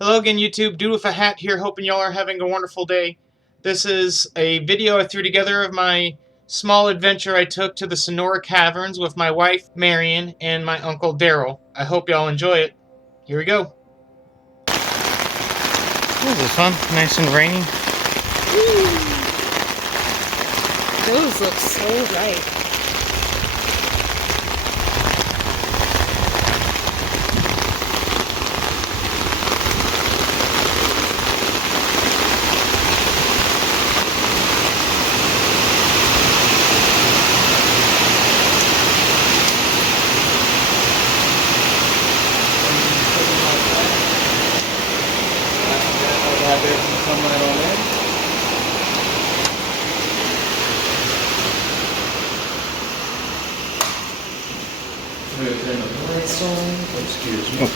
Hello again, YouTube. Dude with a hat here, hoping y'all are having a wonderful day. This is a video I threw together of my small adventure I took to the Sonora Caverns with my wife, Marion, and my uncle, Daryl. I hope y'all enjoy it. Here we go. This is fun. Nice and rainy. Those look so right. Sunlight on in. I'm going to turn the lights on. Excuse me.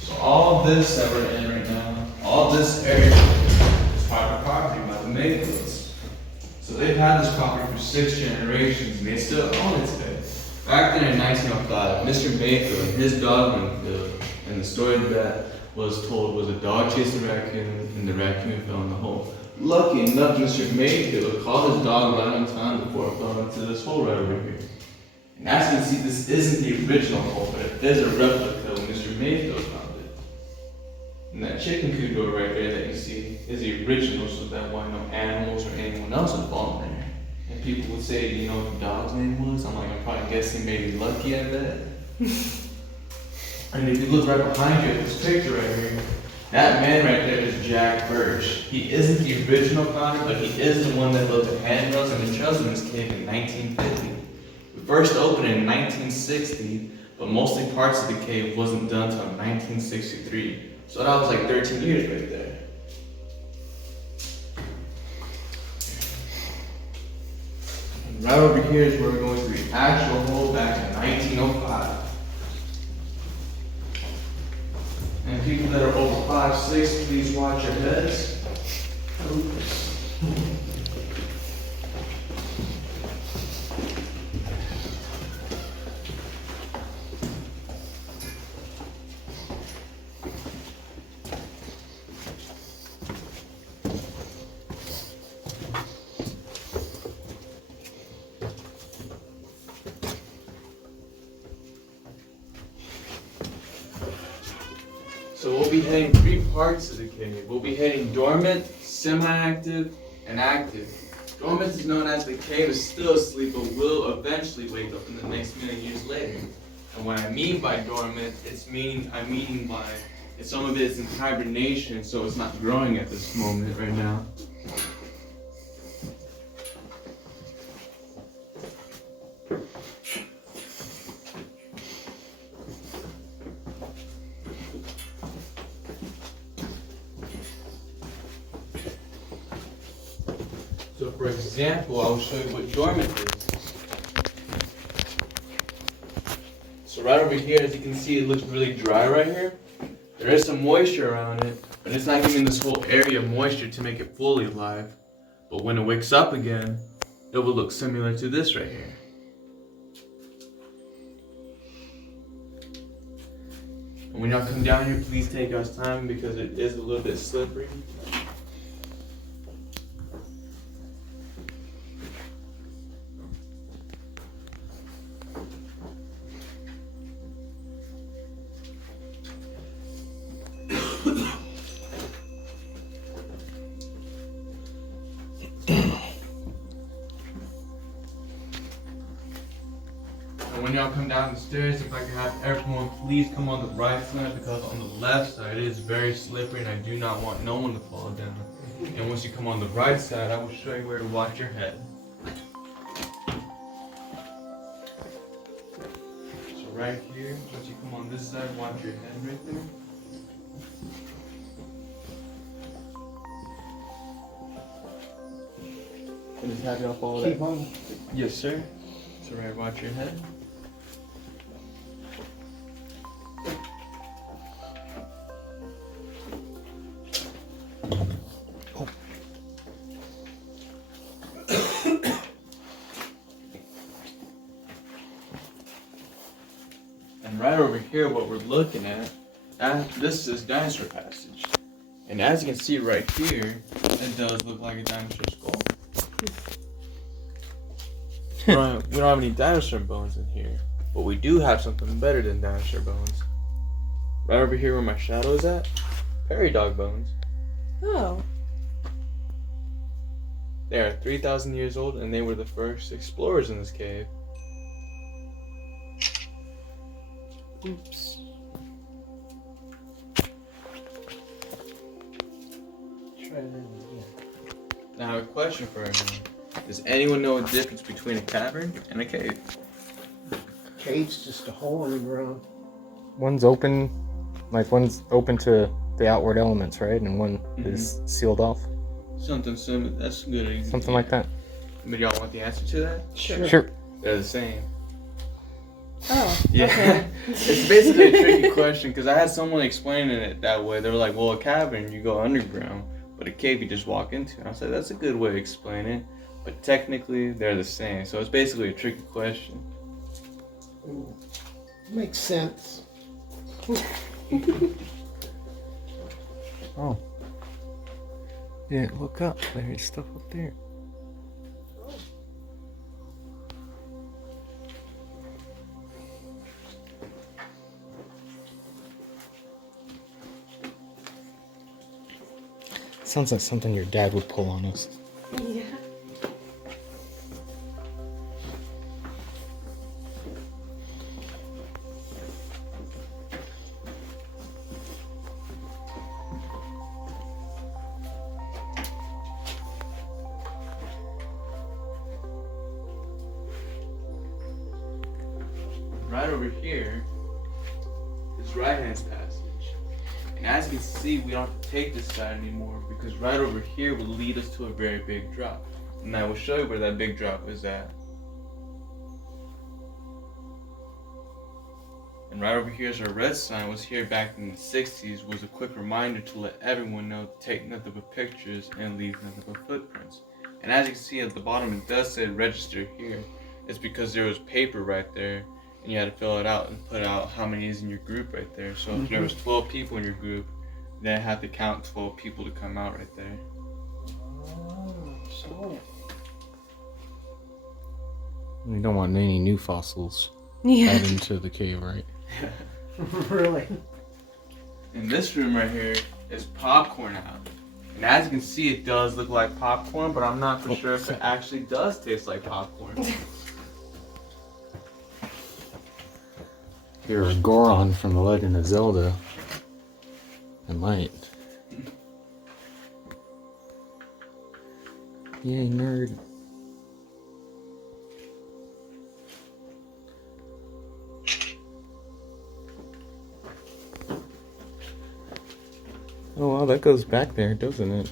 So all of this that we're in right now, all this area is private property by the Mayfields. So they've had this property for 6 generations and they still own it today. Back then in 1905, Mr. Mayfield and his dog Mayfield, and the story that was told was a dog chased a raccoon and the raccoon fell in the hole. Lucky enough, Mr. Mayfield caught his dog right on time before it fell into this hole right over here. And as you can see, this isn't the original hole, but it is a replica when Mr. Mayfield found it. And that chicken coop door right there that you see is the original, so that way no animals or anyone else would fall in there. And people would say, do you know what the dog's name was? I'm probably guessing maybe Lucky, I bet. And if you look right behind you at this picture right here, that man right there is Jack Birch. He isn't the original founder, but he is the one that built the handrails and the trails in this cave in 1950. We first opened in 1960, but mostly parts of the cave wasn't done until 1963. So that was like 13 years right there. Right over here is where we're going through the actual hole back in 1905. And people that are over 5'6", please watch your heads. So we'll be hitting 3 parts of the cave. We'll be hitting dormant, semi-active, and active. Dormant is known as the cave is still asleep but will eventually wake up in the next million years later. And what I mean by dormant, I'm meaning by some of it is in hibernation, so it's not growing at this moment right now. So for example, I will show you what dormant is. So right over here, as you can see, it looks really dry right here. There is some moisture around it, but it's not giving this whole area moisture to make it fully alive. But when it wakes up again, it will look similar to this right here. And when y'all come down here, please take your time because it is a little bit slippery. And when y'all come down the stairs, if I can have everyone please come on the right side because on the left side it is very slippery and I do not want no one to fall down. And once you come on the right side, I will show you where to watch your head. So right here, once you come on this side, watch your head right there. And just have y'all follow that. Keep on. Yes, sir. So right, watch your head. And right over here, what we're looking at, this is Dinosaur Passage. And as you can see right here, it does look like a dinosaur skull. We don't have any dinosaur bones in here, but we do have something better than dinosaur bones. Right over here where my shadow is at, prairie dog bones. Oh. They are 3,000 years old, and they were the first explorers in this cave. Oops. Try that again. Now I have a question for everyone. Does anyone know the difference between a cavern and a cave? Cave's just a hole in the ground. One's open to the outward elements, right? And one is sealed off. Something similar. That's good. Something like that. But y'all want the answer to that? Sure. They're the same. Oh. Yeah. Okay. It's basically a tricky question because I had someone explaining it that way. They were like, well, a cavern, you go underground, but a cave, you just walk into. And I said, that's a good way to explain it. But technically, they're the same. So it's basically a tricky question. Ooh, makes sense. Oh. Yeah, look up. There's stuff up there. Sounds like something your dad would pull on us. Yeah. Right over here is WithAHat's passage. And as you can see, we don't have to take this side anymore because right over here will lead us to a very big drop. And I will show you where that big drop is at. And right over here is our red sign, was here back in the 60s, was a quick reminder to let everyone know to take nothing but pictures and leave nothing but footprints. And as you can see at the bottom, it does say register here. It's because there was paper right there, and you had to fill it out and put out how many is in your group right there. So if there was 12 people in your group, then have to count 12 people to come out right there. Oh, so. We don't want any new fossils Yeah. added into the cave, right? Really? And this room right here is popcorn out. And as you can see, it does look like popcorn, but I'm not for sure if it actually does taste like popcorn. If you're a Goron from The Legend of Zelda, it might. Yay, nerd. Oh wow, that goes back there, doesn't it?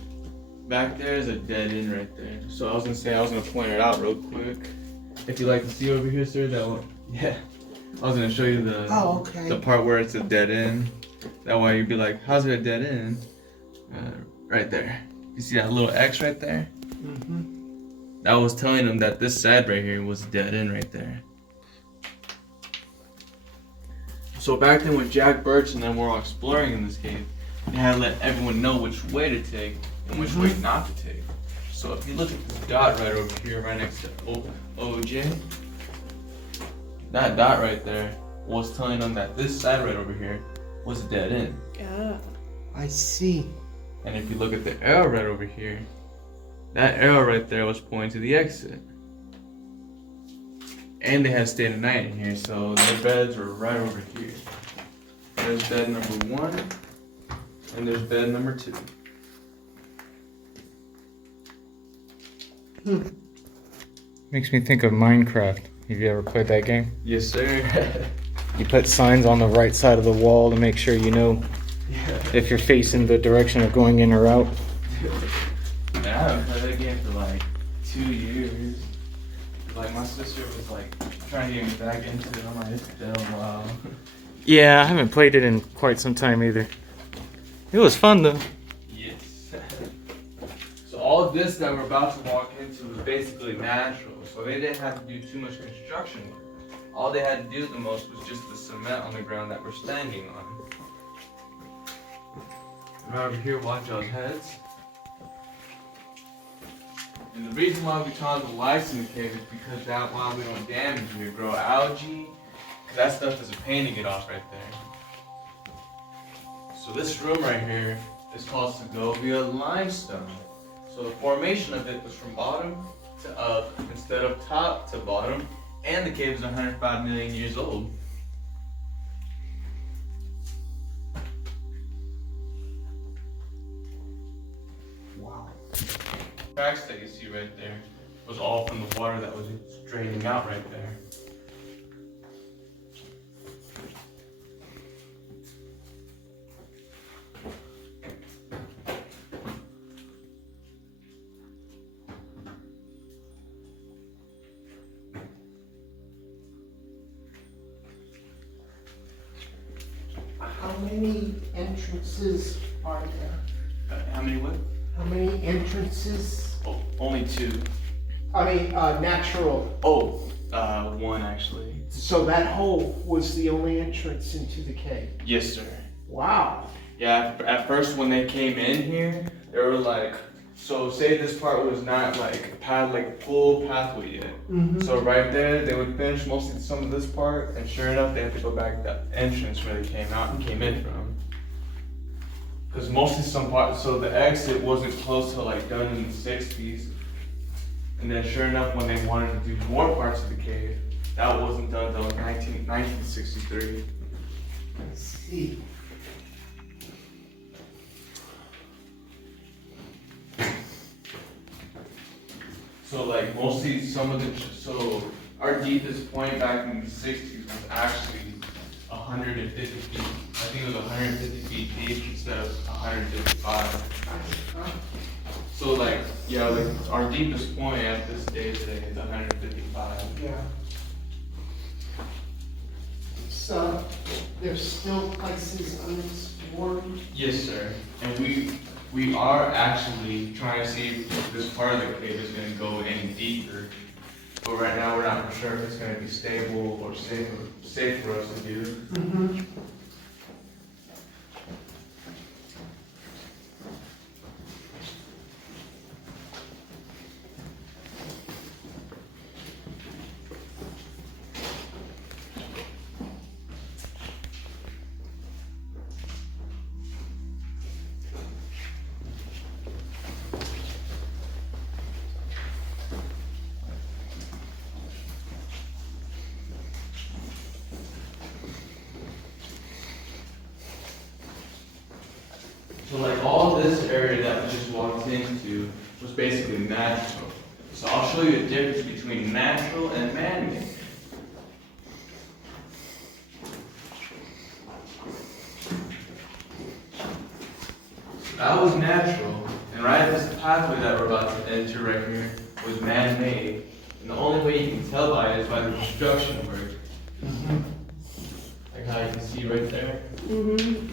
Back there is a dead end right there. So I was gonna point it out real quick. If you like to see over here, sir, that one. Yeah. I was gonna show you the the part where it's a dead end. That way you'd be like, how's it a dead end? Right there. You see that little X right there? Mm-hmm. That was telling them that this side right here was a dead end right there. So back then when Jack Birch and them were all exploring in this cave, they had to let everyone know which way to take and which way not to take. So if you look at this dot right over here, right next to OJ, that dot right there was telling them that this side right over here was a dead end. Ah. I see. And if you look at the arrow right over here, that arrow right there was pointing to the exit. And they had stayed a night in here, so their beds were right over here. There's bed number 1, and there's bed number 2. Makes me think of Minecraft. Have you ever played that game? Yes, sir. You put signs on the right side of the wall to make sure you know Yeah. if you're facing the direction of going in or out. Man, I haven't played that game for like 2 years. Like my sister was like trying to get me back into it. I'm like, it's been a while. Yeah, I haven't played it in quite some time either. It was fun though. Yes. So all of this that we're about to walk into is basically natural. So they didn't have to do too much construction work. all they had to do the most was just the cement on the ground that we're standing on. And right over here, watch y'all's heads. And the reason why we turn the lights in the cave is because that while we don't damage it, we grow algae, because that stuff is a pain to get off right there. So this room right here is called Segovia limestone. So the formation of it was from bottom to up instead of top to bottom, and the cave is 105 million years old. Wow. Tracks that you see right there was all from the water that was draining out right there. How many entrances are there? How many what? How many entrances? Oh, only 2. I mean, natural. Oh, 1 actually. So that hole was the only entrance into the cave. Yes, sir. Wow. Yeah, at first when they came in here, they were like, so say this part was not like full pathway yet. Mm-hmm. So right there, they would finish mostly some of this part, and sure enough, they had to go back to that entrance where they came out and came in from. Because mostly some parts, so the exit wasn't close to like done in the 60s. And then sure enough, when they wanted to do more parts of the cave, that wasn't done until 1963. Let's see. So like mostly some of the, so our deepest point back in the 60s was actually 150 feet. I think it was 150 feet deep instead of 155. So like, yeah, like our deepest point at this day today is 155. Yeah. So there's still places unexplored. Yes, sir. And we are actually trying to see if this part of the cave is going to go any deeper. But right now we're not for sure if it's going to be stable or safe for us to do. Mm-hmm. So like all this area that we just walked into was basically natural. So I'll show you the difference between natural and man-made. That was natural, and right this pathway that we're about to enter right here was man-made. And the only way you can tell by it is by the construction work. Like how you can see right there. Mm-hmm.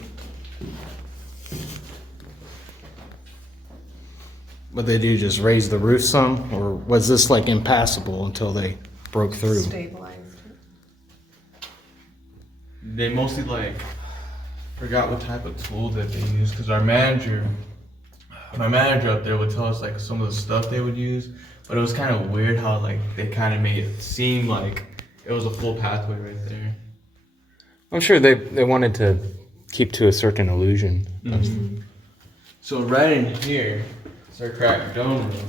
What they do, just raise the roof some, or was this like impassable until they broke through? Stabilized it. They mostly like forgot what type of tool that they used because my manager up there would tell us like some of the stuff they would use, but it was kind of weird how like they kind of made it seem like it was a full pathway right there. I'm sure they wanted to keep to a certain illusion. So right in here is our cracked dome room,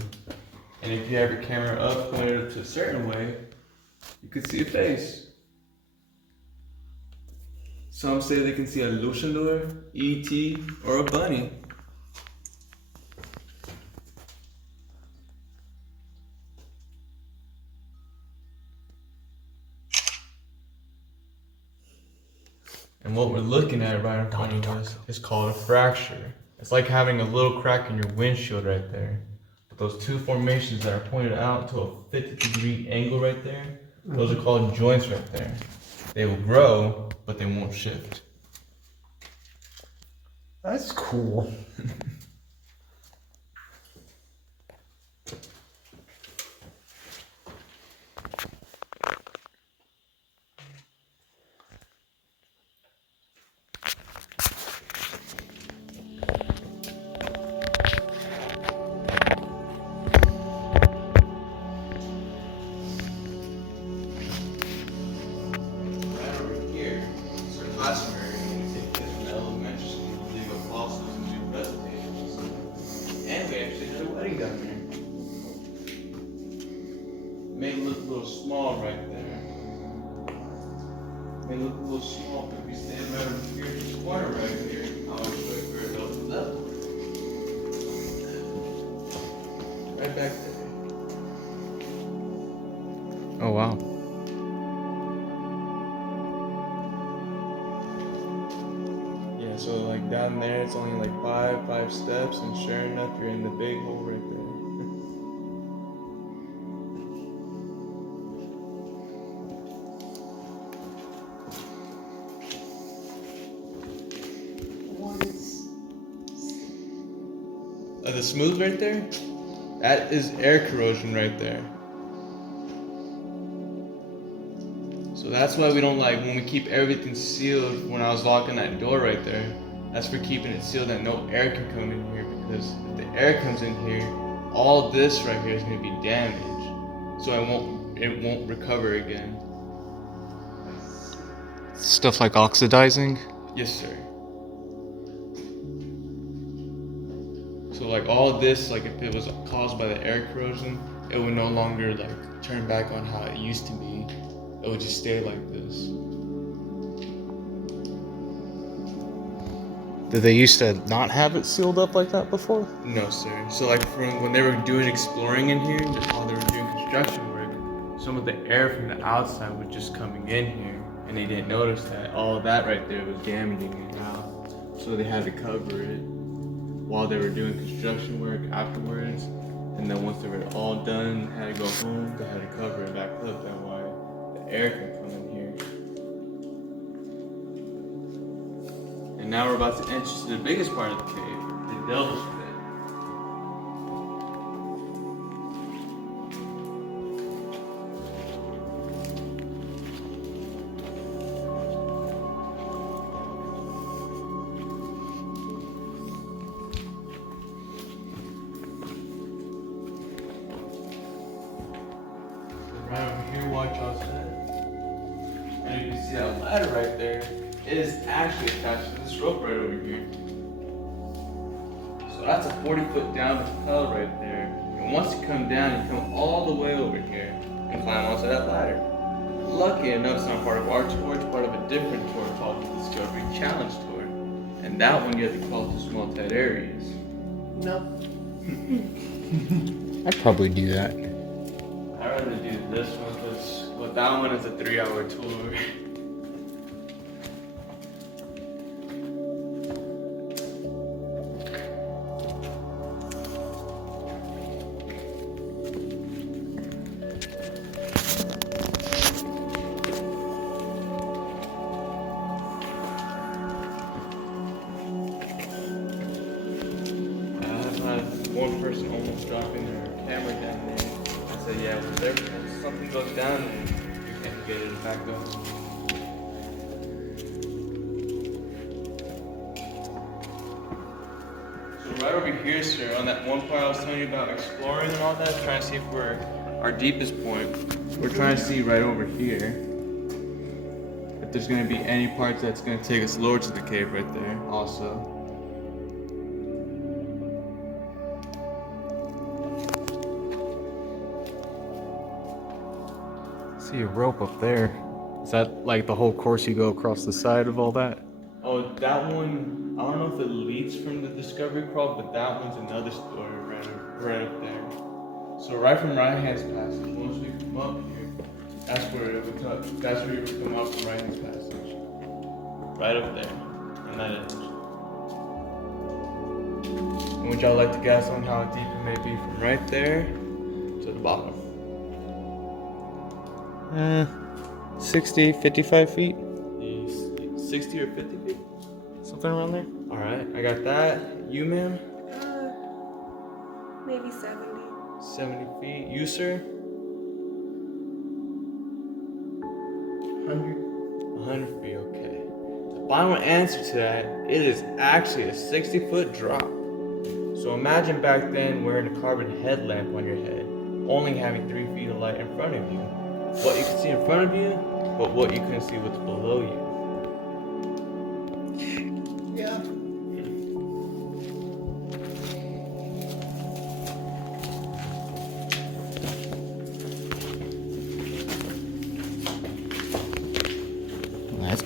and if you have your camera up pointed to a certain way, you could see a face. Some say they can see a luchador, E.T., or a bunny. And what we're looking at right in front of us is called a fracture. It's like having a little crack in your windshield right there. But those two formations that are pointed out to a 50-degree angle right there, those are called joints right there. They will grow, but they won't shift. That's cool. a little small right there. May look a little small, but if you stand right over here in this corner right here, I'll show you where it opens up. Right back there. Oh wow. Yeah, so like down there, it's only like five steps, and sure enough, you're in the big hole right there. What is? The smooth right there, that is air corrosion right there. So that's why we don't like when we keep everything sealed. When I was locking that door right there, that's for keeping it sealed that no air can come in here, because if the air comes in here, all this right here is going to be damaged. So it won't recover again. Stuff like oxidizing. Yes, sir. So like all this, like if it was caused by the air corrosion, it would no longer like turn back on how it used to be. It would just stay like this. Did they used to not have it sealed up like that before? No, sir. So like from when they were doing exploring in here, while they were doing construction work, some of the air from the outside was just coming in here, and they didn't notice that all of that right there was damaging it out. So they had to cover it while they were doing construction work afterwards. And then once they were all done, had to go home, they had to cover it back up that way the air can come in here. And now we're about to enter to the biggest part of the cave, the devil's pit. Right over here, watch outside. And you can see that ladder right there. It is actually attached to this rope right over here. So that's a 40-foot down rappel right there. And once you come down, you come all the way over here and climb onto that ladder. Lucky enough, it's not part of our tour, it's part of a different tour called the Discovery Challenge Tour. And that one you have to crawl through small tight areas. No. I'd probably do that. I'd rather do this one because that one is a 3-hour tour. One person almost dropping their camera down there. I said, yeah, well, if something goes down, then you can't get it back up. So right over here, sir, on that one part I was telling you about exploring and all that, trying to see if we're our deepest point. We're trying to see right over here if there's going to be any parts that's going to take us lower to the cave right there also. See a rope up there. Is that like the whole course you go across the side of all that? Oh, that one, I don't know if it leads from the Discovery Crawl, but that one's another story right up there. So right from WithAHat's Passage, once we come up here, that's where you would come up from WithAHat's Passage. Right up there, on that edge. And would y'all like to guess on how deep it may be from right there to the bottom? 60, 55 feet? 60 or 50 feet? Something around there? Alright, I got that. You, ma'am? Maybe 70. 70 feet. You, sir? 100. 100 feet, okay. The final answer to that, it is actually a 60-foot drop. So imagine back then wearing a carbon headlamp on your head, only having 3 feet of light in front of you. What you can see in front of you, but what you couldn't see what's below you. Yeah.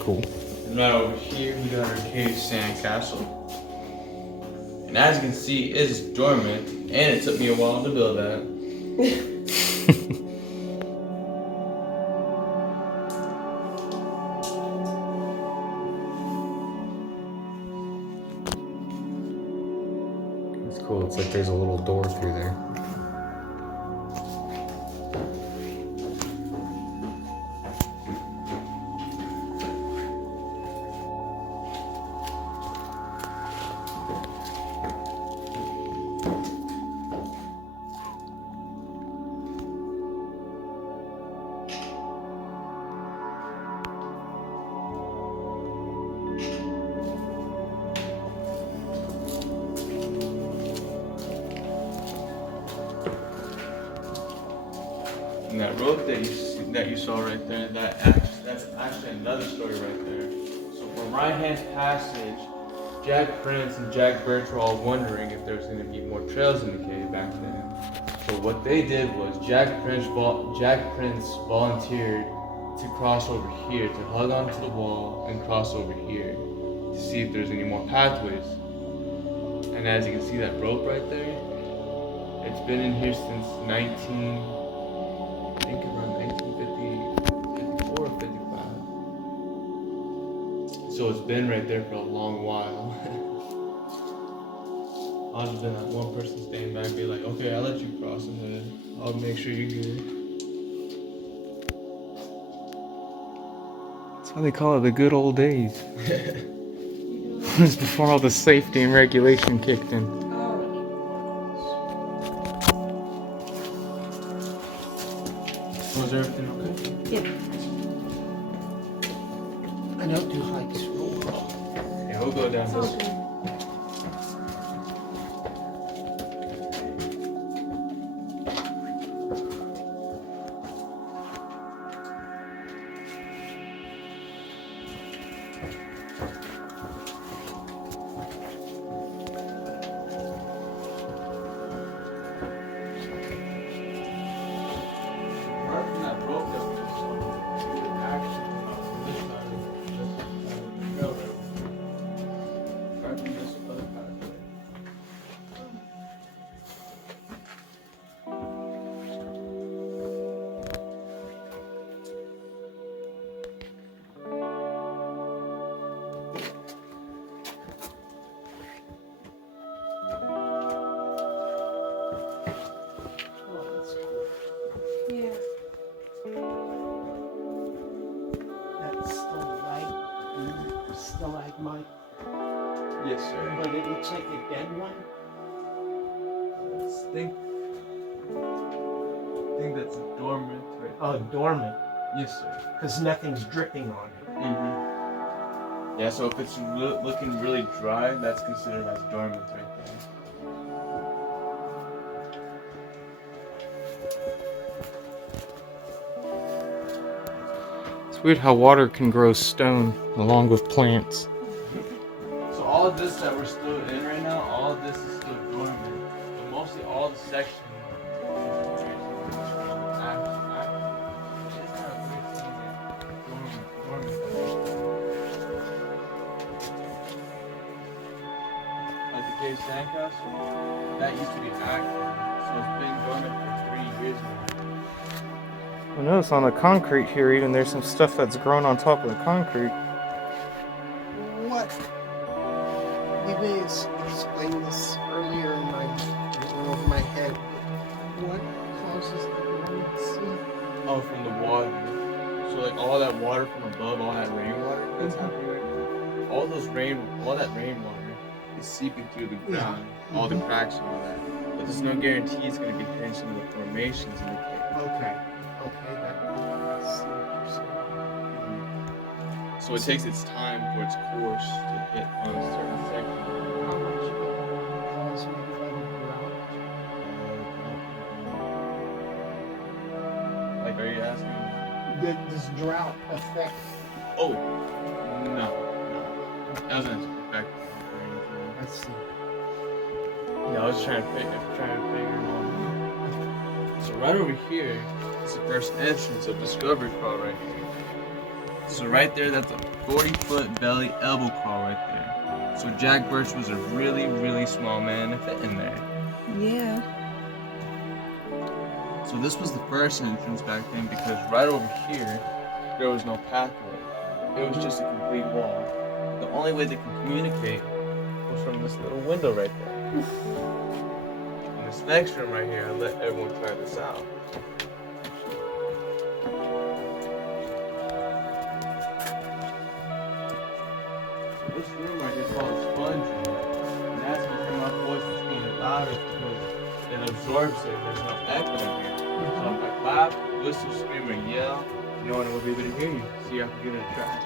cool. And right over here, we got our cave sandcastle. And as you can see, it is dormant, and it took me a while to build that. It's cool. It's like there's a little door through there. And that rope that you saw right there, that's actually another story right there. So from right hand passage, Jack Prince and Jack Birch were all wondering if there was going to be more trails in the cave back then. So what they did was Jack Prince volunteered to cross over here, to hug onto the wall and cross over here to see if there's any more pathways. And as you can see that rope right there, it's been in here since I think around 1954 or 55. So it's been right there for a long while. I'll just been like one person staying back, be like, okay, I'll let you cross ahead. I'll make sure you're good. That's why they call it the good old days. It's before all the safety and regulation kicked in. Was everything okay? Yeah. I don't do hikes. Yeah, we'll go down this way. Yeah. That's stalagmite, Yes, sir. but it looks like a dead one. I think that's dormant right Oh, dormant, Yes, sir. because nothing's dripping on it. Mm-hmm. Yeah, so if it's looking really dry, that's considered as dormant right there. It's weird how water can grow stone along with plants. So all of this that we're still in right now, all of this is still dormant. But mostly all the section like the cave sandcastle, that used to be active. So it's been dormant for 3 years now. I notice on the concrete here, even there's some stuff that's grown on top of the concrete. What? You may explain this earlier in over my head. What causes the dormancy? Oh, from the water. So like all that water from above, all that rainwater that's happening right now, all that rainwater is seeping through the ground, all the cracks and all that. But there's no guarantee it's going to be hitting some of the formations in the cave. Okay, I see what you're saying. So it takes its time for its course to hit on a certain section. How much cause maybe like a drought? Like, are you asking? Does drought affect? Oh, no. That doesn't affect or anything. I see. Yeah, I was trying to figure it out. So right over here is the first entrance of Discovery Crawl right here. So right there, that's a 40-foot belly elbow crawl right there. So Jack Birch was a really, really small man to fit in there. Yeah. So this was the first entrance back then because right over here, there was no pathway. It was just a complete wall. The only way they could communicate was from this little window right there. In this next room right here, I let everyone try this out. So this room right here is called the sponge room. And that's because my voice is being louder because it absorbs it. There's no echo in here. So if I clap, whistle, scream, or yell, no one will be able to hear you. So you have to get it a try.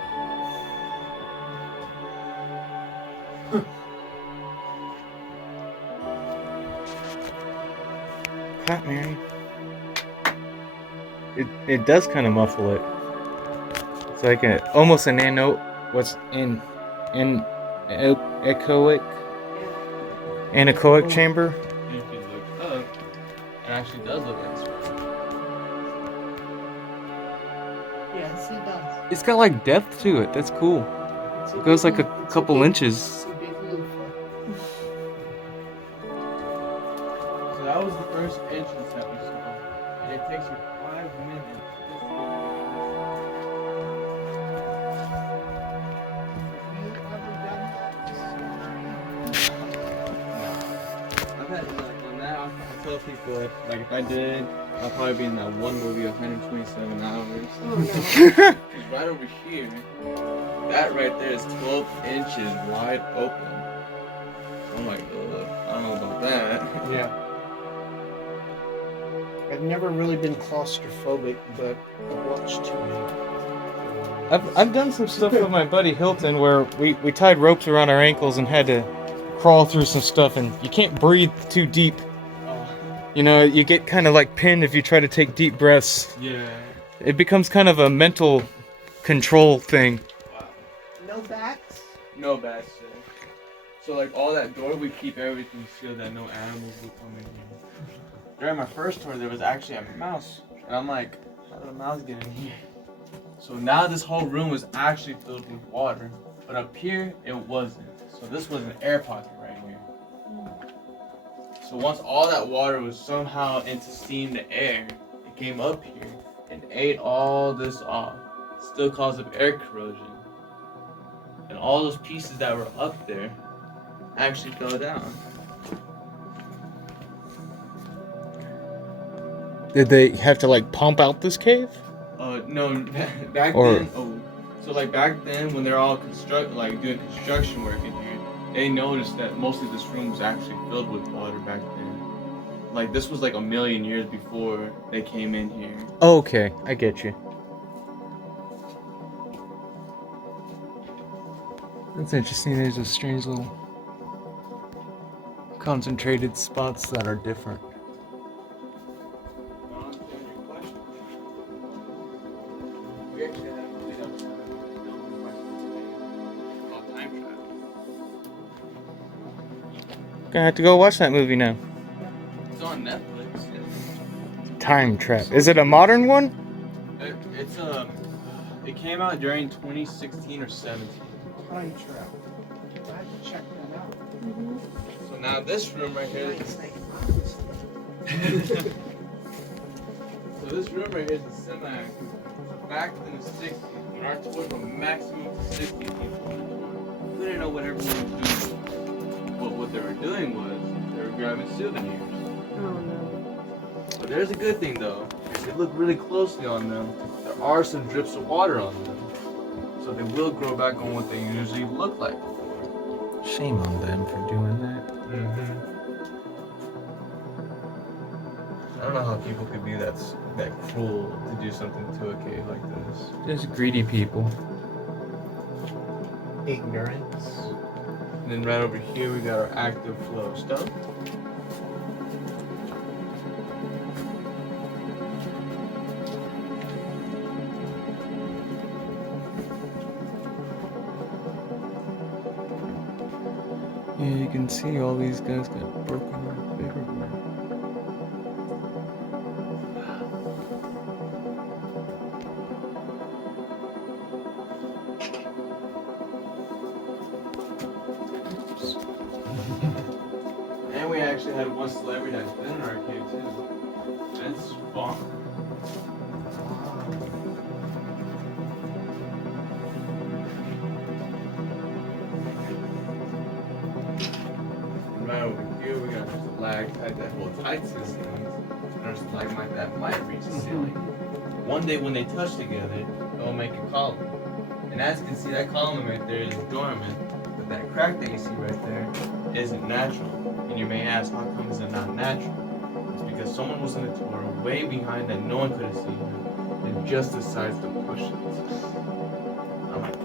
Clap, Mary. It does kind of muffle it. It's like almost an what's in echoic anechoic chamber. And if you look up, it actually does look like smoke. Yes, he does. It's got like depth to it. That's cool. It's It goes like a it's couple big- inches. It's a big loofah. So that was the first entrance that we saw. And it takes you 5 minutes. You ever done I've had like on that. I tell people like if I did, I'll probably be in that one movie 127 hours. that? Oh no. Because right over here, that right there is 12 inches wide open. I'm like, ugh, I don't know about that. Yeah. I've never really been claustrophobic, but I've watched too many. I've done some stuff with my buddy Hilton where we tied ropes around our ankles and had to crawl through some stuff, and you can't breathe too deep. You know, you get kind of like pinned if you try to take deep breaths. Yeah. It becomes kind of a mental control thing. Wow. No bats? No bad shit. So like all that door, we keep everything sealed that no animals will come in here. During my first tour, there was actually a mouse, and I'm like, how did a mouse get in here? So now this whole room was actually filled with water, but up here it wasn't. So this was an air pocket right here. So once all that water was somehow into steam the air, it came up here and ate all this off. Still caused up air corrosion. And all those pieces that were up there actually fell down. Did they have to like pump out this cave? No, back Or- then. Oh, so like back then when they're all doing construction work in here, they noticed that most of this room was actually filled with water back then. Like this was like a million years before they came in here. Oh, okay, I get you. That's interesting. There's a strange little concentrated spots that are different. We actually had a complete episode of called Time Travel. Gonna have to go watch that movie now. It's on Netflix. Time Trap. Is it a modern one? It came out during 2016 or 17. Time travel. I have to check that out. So now this room right here. Nice, like, So this room right here is a semi. Back in the 60s, when our tours were maximum to 60 people, we didn't know what everyone was doing. But what they were doing was they were grabbing souvenirs. oh no. But there's a good thing though. If you look really closely on them, there are some drips of water on them. So they will grow back on what they usually look like before. Shame on them for doing that. I don't know how people could be that cruel to do something to a cave like this. Just greedy people. Ignorance. And then right over here we got our active flow stuff. Yeah, you can see all these guys got broken paperwork. had one celebrity that's been in our cave too. That's bonkers. Right over here, we got a stalactite that holds tights to the ceilings. And there's a stalagmite that might reach the ceiling. One day when they touch together, they'll make a column. And as you can see, that column right there is dormant. But that crack that you see right there isn't natural. And you may ask, how come is it not natural? It's because someone was in the tour way behind that no one could have seen it and just decides to push it. I'm like,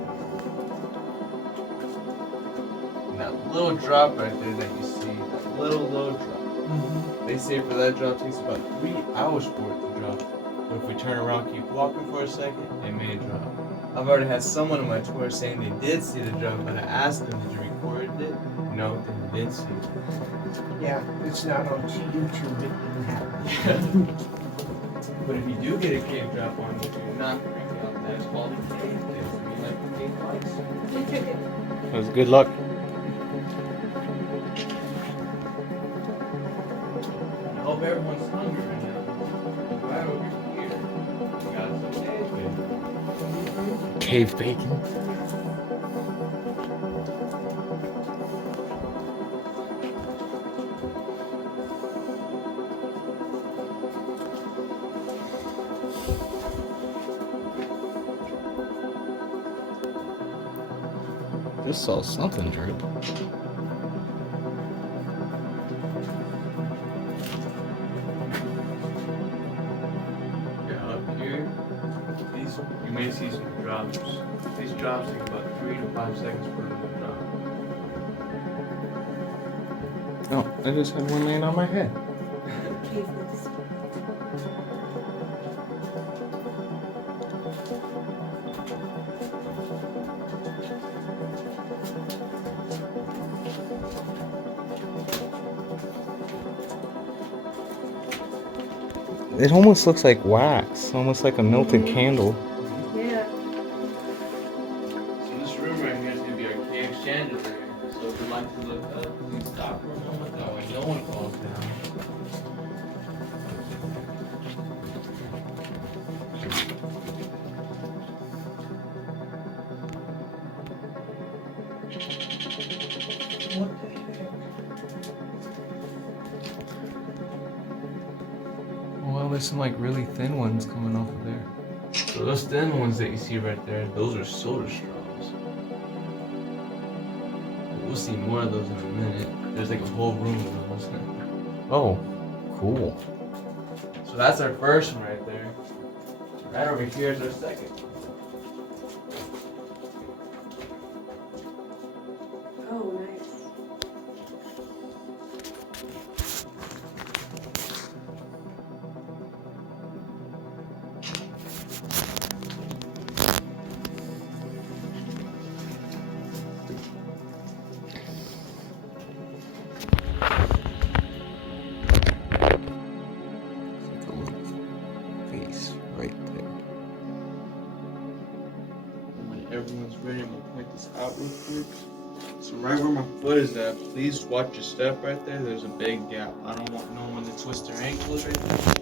and that little drop right there that you see, that little drop, they say for that drop takes about 3 hours for it to drop. But if we turn around, keep walking for a second, it may drop. I've already had someone on my tour saying they did see the drop, but I asked them, did you record it? No, they didn't see it. Yeah, it's not on YouTube. It didn't happen. But if you do get a cave drop on you, do not freak out. That is called a cave dip. We like the cave lights. That was good luck. I hope everyone's hungry right now. Right over here, we got some cave bacon. Cave bacon. This saw something drip. Yeah, up here, these you may see some drops. These drops take about 3 to 5 seconds for them to drop. Oh, I just had one laying on my head. It almost looks like wax, almost like a melted candle. Yeah. So this room right here is gonna be our cave chandelier. So if you'd like to look up, please stop for a moment. That way no one falls down. What the heck? Well, there's some like really thin ones coming off of there. So those thin ones that you see right there, those are soda straws. We'll see more of those in a minute. There's like a whole room of those. Oh, cool. So that's our first one right there. Right over here is our second. Oh, nice. Like a little face right there. And when everyone's ready, I'm gonna point this out real quick. So right where my foot is at, please watch your step right there. There's a big gap. I don't want no one to twist their ankles right there.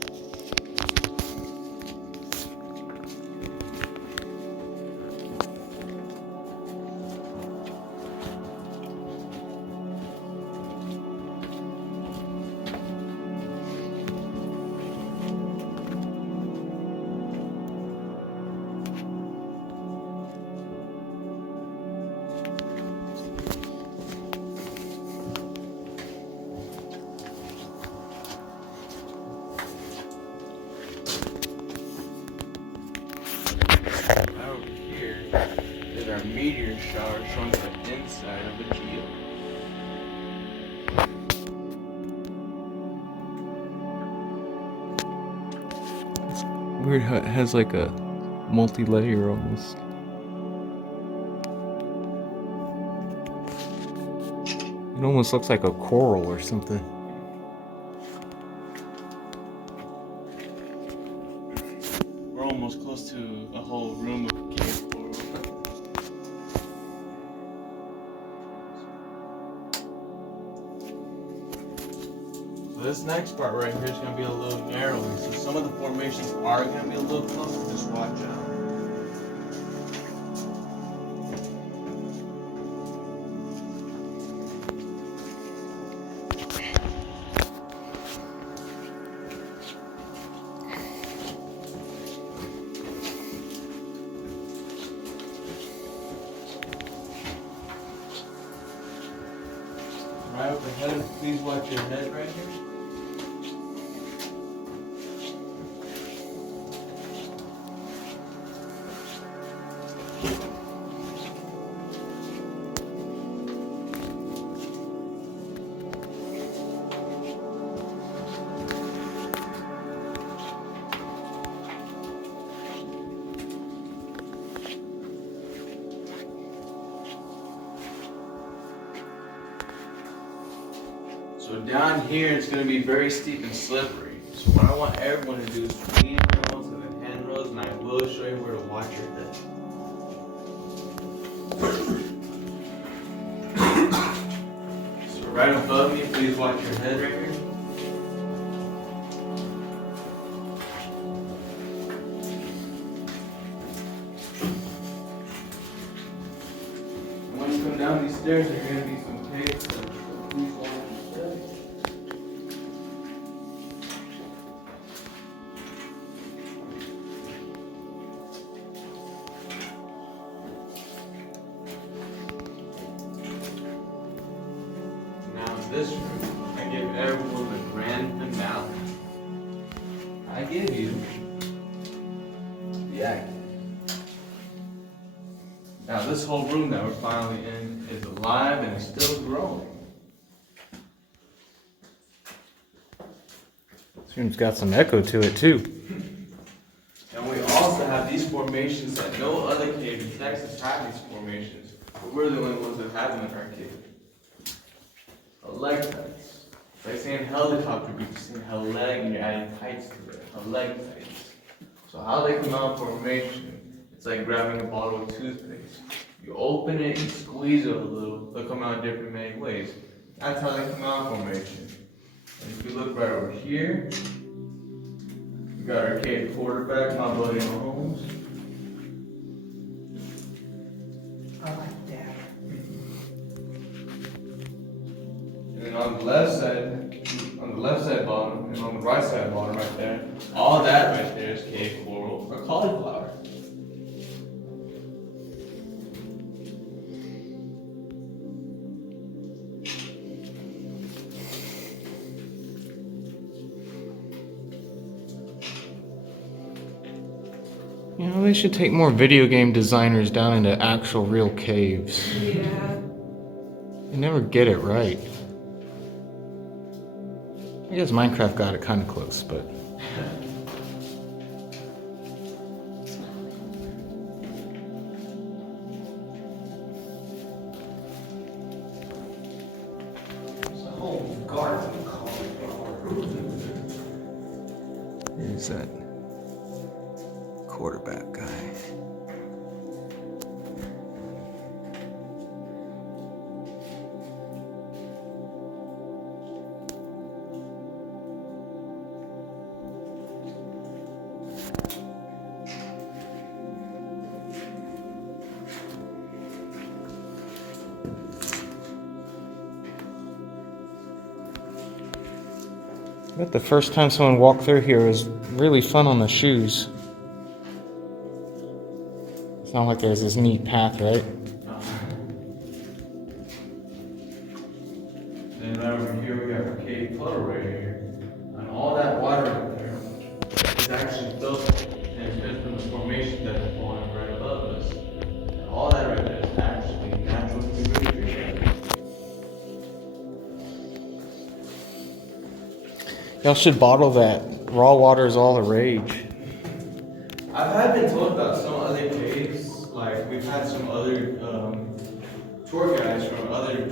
Right over here is our meteor shower showing the inside of the geo. Weird how it has like a multi-layer almost. It almost looks like a coral or something. We're almost close to a whole room of cave coral. this next part right here is going to be a little narrow. So some of the formations are going to be a little closer. Just watch out. Right up ahead, please watch your head right here. So down here it's going to be very steep and slippery. So what I want everyone to do is lean rails and then handrails, and I will show you where to watch your head. So right above me, please watch your head right here. And when you come down these stairs, there are going to be some caves. So please watch your head. Now in this room, I give everyone the grand finale. I give you the act. Now this whole room that we're finally in is alive and is still growing. This room's got some echo to it too. And we also have these formations that no other cave in Texas have these formations, but we're the only ones that have them in our cave. Helictites. It's like saying helicopter beach, you're saying heleg and you're adding tights to it. Helictites. So how they come out in formation, it's like grabbing a bottle of toothpaste. You open it and squeeze it a little, they'll come out different many ways. That's how they come out in formation. And if you look right over here, we got our cave quarterback, my buddy Mahomes. I like that. And on the left side bottom, and on the right side bottom right there, all that right there is cave coral or cauliflower. You know, they should take more video game designers down into actual real caves. Yeah. They never get it right. I guess Minecraft got it kind of close, but... There's a whole garden called. Here's that quarterback guy. I bet the first time someone walked through here was really fun on the shoes. It's not like there's this neat path, right? Then right over here we have our cave puddle right here. And all that water right there is actually filtered and it's been from the formation that is falling right above us. And all that right there is actually natural humidity. Y'all should bottle that. Raw water is all the rage. I've been told about some other caves, like we've had some other tour guides from other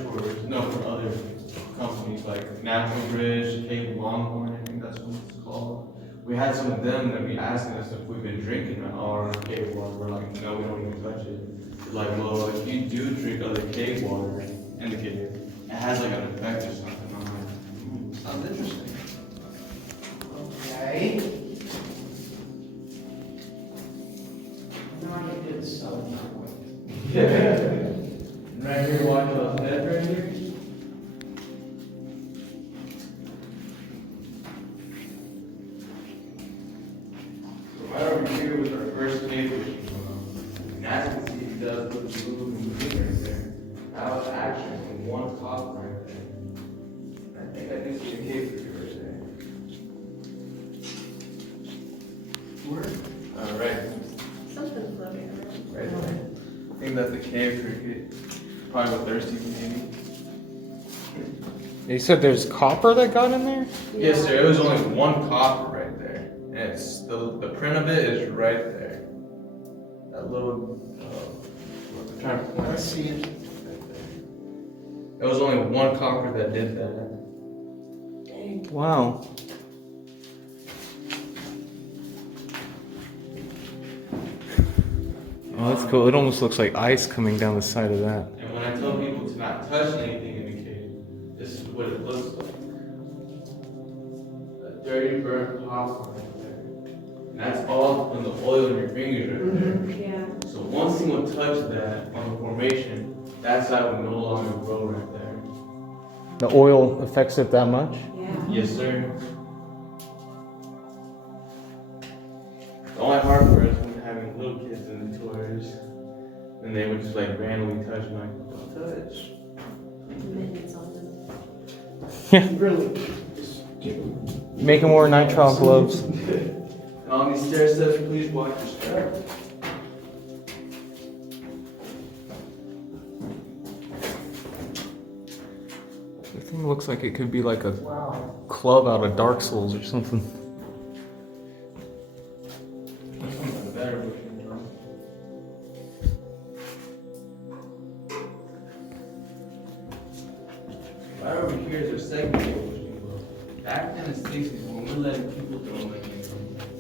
companies like National Bridge, Cave Longhorn, I think that's what it's called. We had some of them that be asking us if we've been drinking our cave water. We're like, no, we don't even touch it. They're like, well, if you do drink other cave water in the cave, it has like an effect or something. I'm like, sounds interesting. It's so annoying. Yeah. Right here, watch the head right here. So right over here was our first cave fishing well. And as you can see, it does look blue and green right there. That was actually from one cop right there. I think I do see a cave fishing right there. Where? Right. Something floating around. Right there. I think that's the cave cricket. Probably what thirsty maybe. You said there's copper that got in there? Yes, sir. It was only one copper right there. And it's the print of it is right there. That little I'm trying to point. I see it. Right there. It was only one copper that did that. Dang. Wow. Oh, that's cool. It almost looks like ice coming down the side of that. And when I tell people to not touch anything in the cave, this is what it looks like. A dirty burnt popcorn right there. And that's all from the oil in your fingers right there. Yeah. So once someone touched that on the formation, that side will no longer grow right there. The oil affects it that much? Yeah. Yes, sir. The only hard part is when having little kids in the tours, and they would just like randomly touch my don't touch. Mittens on them. Yeah. Really? Just give them. Make them wear nitrile gloves. And on these stair steps, please watch your step. The thing looks like it could be like a Wow. club out of Dark Souls or something. Better looking one. Right over here is our second fishing boat. Back in the 60s, when we were letting people throw them in,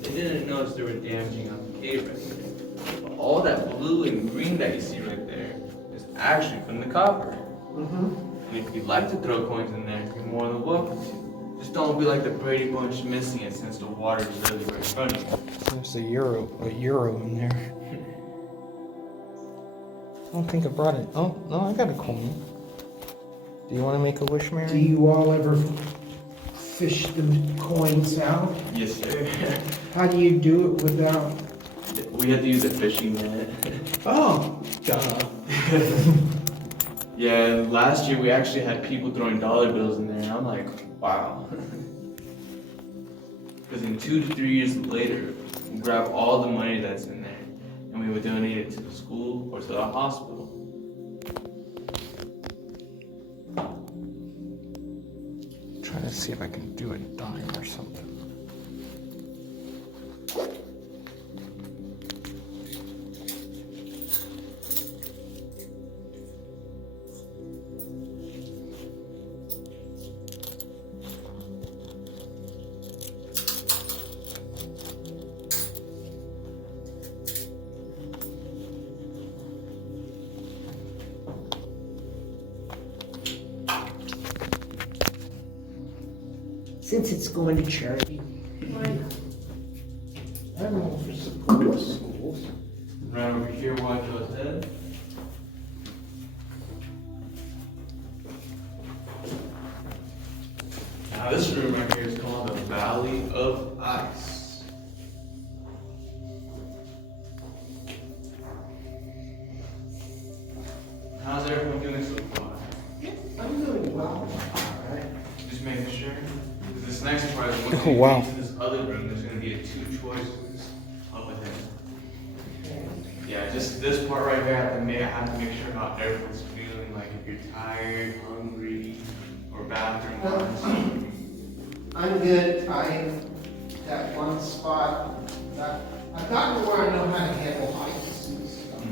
they didn't notice they were damaging out the cave right there. But all that blue and green that you see right there is actually from the copper. Mm-hmm. And if you'd like to throw coins in there, you're more than welcome to. Just don't be like the Brady Bunch missing it since the water is really right in front of you. There's a euro in there. I don't think I brought it. Oh, no, I got a coin. Do you want to make a wish, Do Mary? you all ever fish the coins out? Yes, sir. How do you do it without? We had to use a fishing net. Oh, duh. Yeah, last year we actually had people throwing dollar bills in there, and I'm like, wow. Because in 2 to 3 years later, we grab all the money that's in there, and we would donate it to the school or to the hospital. Trying to see if I can do a dime or something. Since it's going to charity, Why not? I don't know for support of schools. Right over here, watch your head. Now this room right here is called the Valley of Ice. How's everyone doing so far? I'm doing well. Alright, just making sure. This next part is once Oh, you wow. get into this other room, there's gonna be 2 choices up ahead. Yeah, just this part right here, I have to make sure how everyone's feeling, like if you're tired, hungry, or bathroom wise. I'm good. That one spot, I've gotten to where I know how to handle heights and stuff. You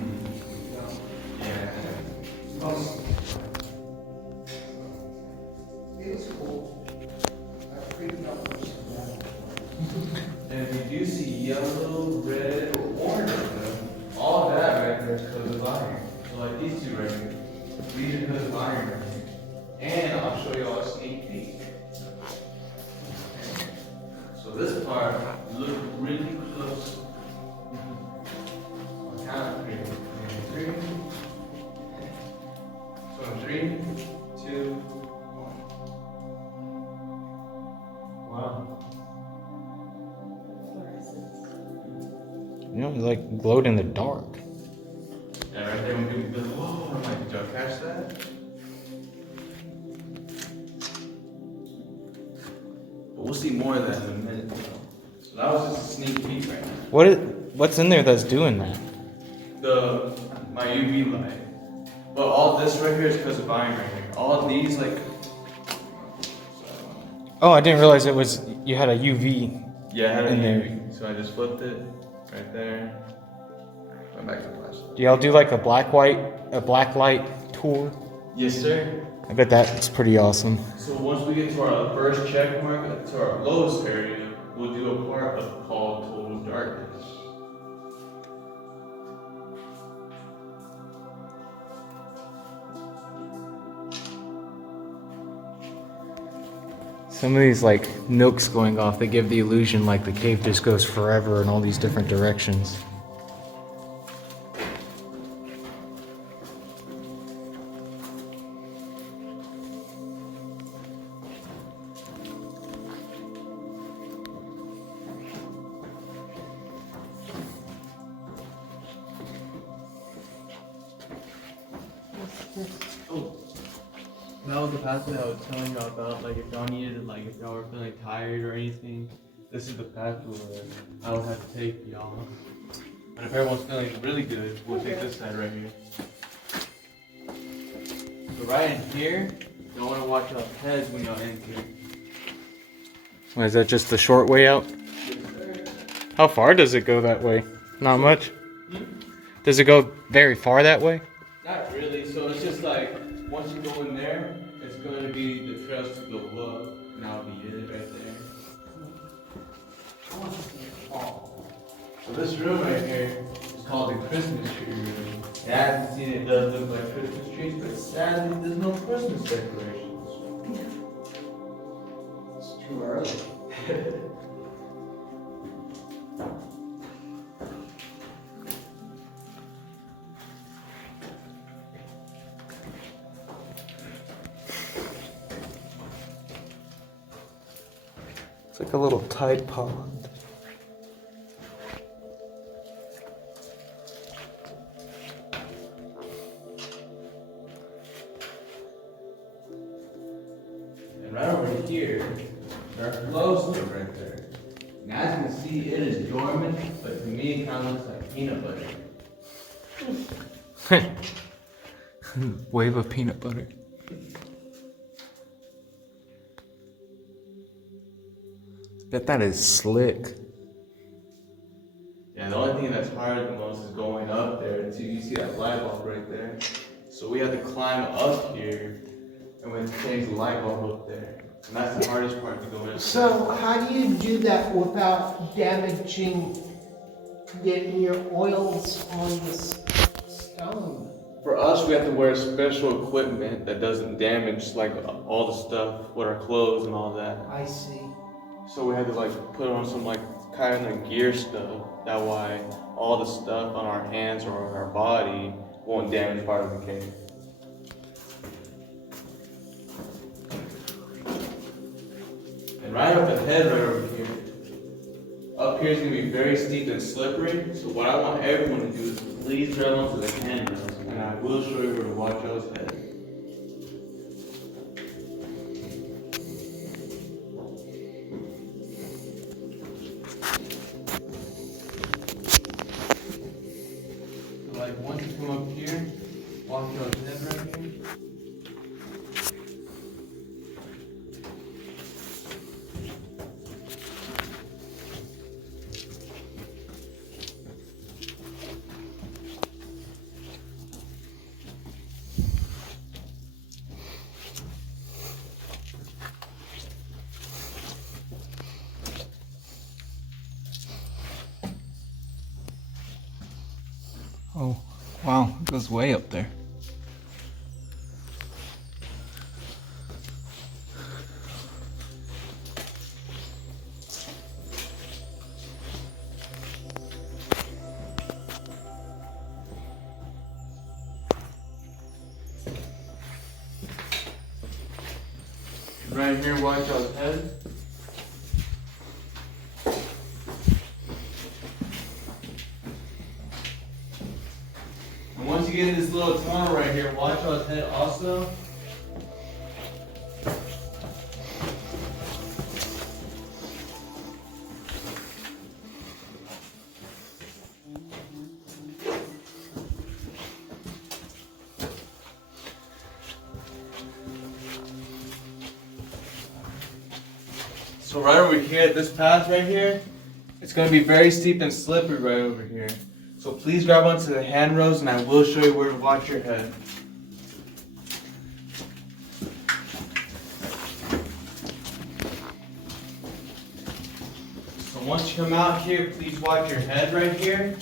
know, Yeah. most. It was cool. I freaked out for some of that. And if you do see yellow, red, or orange on them, all that right there is coated of iron. So like these two right here, these are coated of iron right here. And I'll show you all a sneak peek. So this part, look really close. like glowed in the dark. And right there when people go, whoa, I'm like, did y'all catch that? But we'll see more of that in a minute, though. So that was just a sneak peek right now. What's in there that's doing that? My UV light. But all this right here is because of iron right here. All of these, like. Oh, I didn't realize you had a UV. Yeah, I had a in there. UV. So I just flipped it right there. Went back to flashlight. Do y'all do like a black light tour? Yes, sir. I bet that's pretty awesome. So once we get to our first check mark, to our lowest area, we'll do a part of called total darkness. Some of these like nooks going off, they give the illusion like the cave just goes forever in all these different directions. Oh, that was the pathway I was telling y'all about. Like, if y'all needed, like, if y'all were feeling tired or anything, this is the pathway I would have to take y'all. And if everyone's feeling really good, we'll take this side right here. So right in here, y'all want to watch y'all's heads when y'all enter. Why, is that just the short way out? How far does it go that way? Not much. Does it go very far that way? Not really. So it's just like once you go in there, it's going to be the trails to go up, and that'll be it right there. So this room right here is called the Christmas tree room. And as you see, it does look like Christmas trees, but sadly, there's no Christmas decorations. It's too early. It's like a little tide pond. And right over here, there are glow stick right there. And as you can see, it is dormant, but to me, it kind of looks like peanut butter. Wave of peanut butter. Bet that is slick. Yeah, the only thing that's harder the most is going up there until you see that light bulb right there. So we have to climb up here and we have to change the light bulb up there. And that's the hardest part to go in. So how do you do that without damaging, getting your oils on the stone? For us, we have to wear special equipment that doesn't damage like all the stuff with our clothes and all that. I see. So we had to like put on some like kind of gear stuff. That way all the stuff on our hands or on our body won't damage part of the cave. And right up ahead, right over here, up here is going to be very steep and slippery. So what I want everyone to do is please grab onto the handrails, and I will show you where to watch y'all's head. So like once you come up here, watch y'all's head right here. Oh, wow, it goes way up there. Right here, watch y'all's head. And once you get in this little tunnel right here, watch out head also. So right over here at this path right here, it's going to be very steep and slippery right over here. So please grab onto the handrails and I will show you where to watch your head. So once you come out here, please watch your head right here.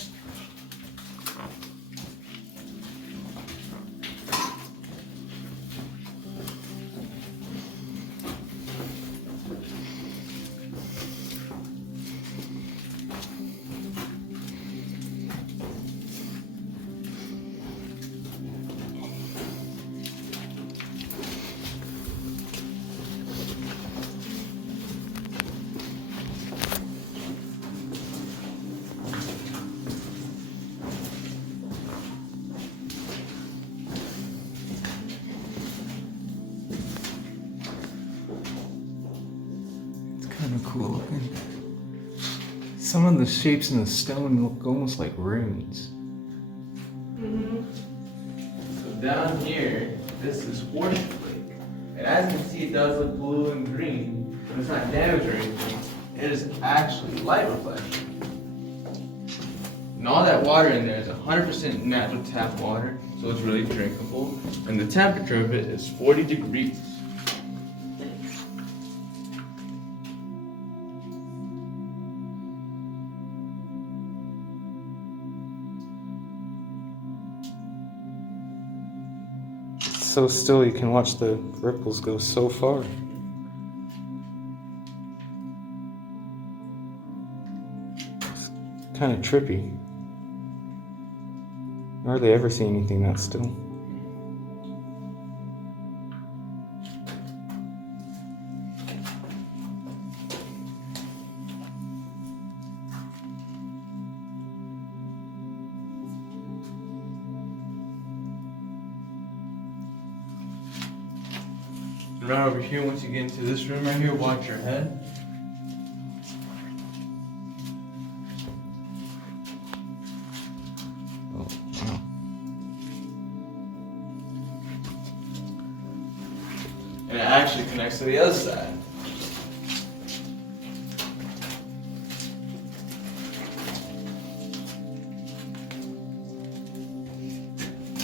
Kind of cool looking. Some of the shapes in the stone look almost like runes. So down here, this is Horseshoe Lake. And as you can see, it does look blue and green, but it's not damaged or anything. It is actually light reflection. And all that water in there is 100% natural tap water, so it's really drinkable. And the temperature of it is 40 degrees. So still you can watch the ripples go so far. It's kind of trippy. Hardly ever see anything that still. And right over here, once you get into this room right here, watch your head. Oh, wow. And it actually connects to the other side.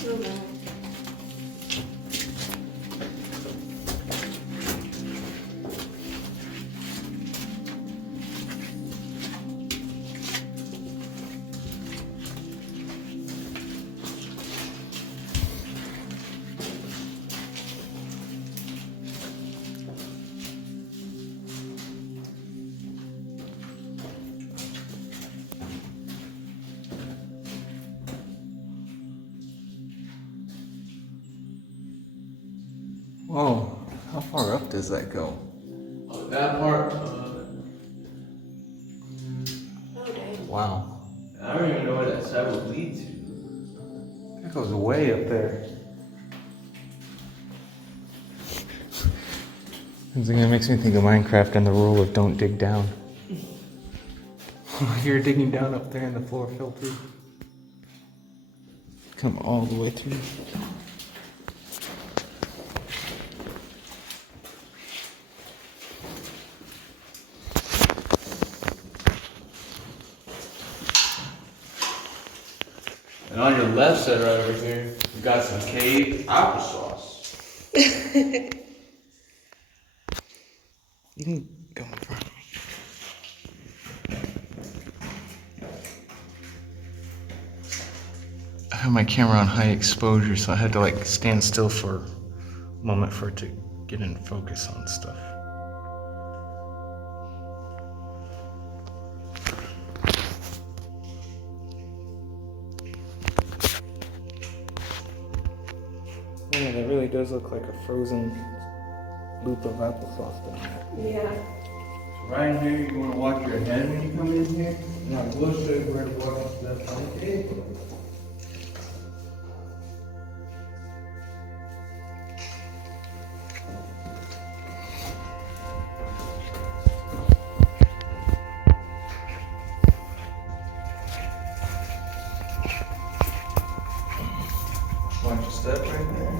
Oh, no. Whoa, how far up does that go? Oh, that part, Oh, dang. Wow. I don't even know where that side would lead to. That goes way up there. It makes me think of Minecraft and the rule of don't dig down. You're digging down up there and the floor fell through. Come all the way through. And on your left side right over here, we got some cave applesauce. You can go in front of me. I have my camera on high exposure, so I had to like stand still for a moment for it to get in focus on stuff. Yeah, that really does look like a frozen loop of applesauce down there. Yeah. So right here, you want to watch your head when you come in here. Now I will show you where to walk up to that front cave. step right there.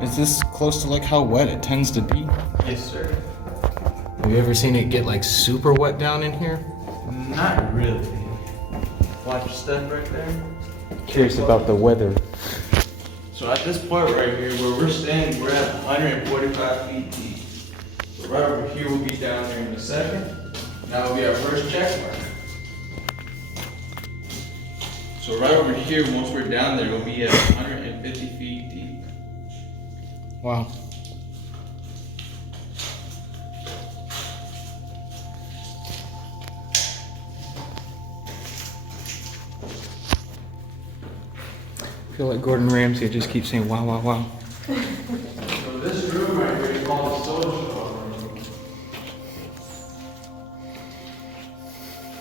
Is this close to like how wet it tends to be? Yes, sir. Have you ever seen it get like super wet down in here? Not really. Watch your step right there. Curious about the weather. So at this point right here, where we're standing, we're at 145 feet deep. So right over here, we'll be down there in a second. That will be our first check mark. So right over here, once we're down there, we'll be at 150 feet deep. Wow. I feel like Gordon Ramsay. I just keep saying wow, wow, wow. So this room right here is called the social room.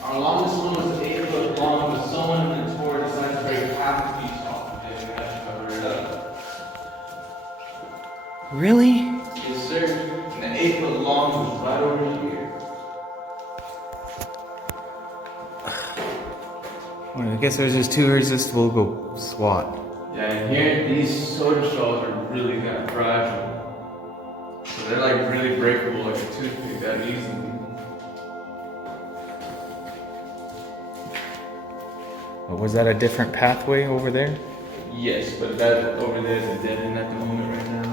Our longest one was 8 foot long, but someone in the tour decided to break half a piece off and they had to cover it up. Really? Yes, sir. And the 8 foot long was right over here. Well, I guess there's just too irresistible to go SWAT. Yeah, and here these soda straws are really that fragile. So they're like really breakable, like a toothpick that easily. But was that a different pathway over there? Yes, but that over there is a dead end at the moment right now.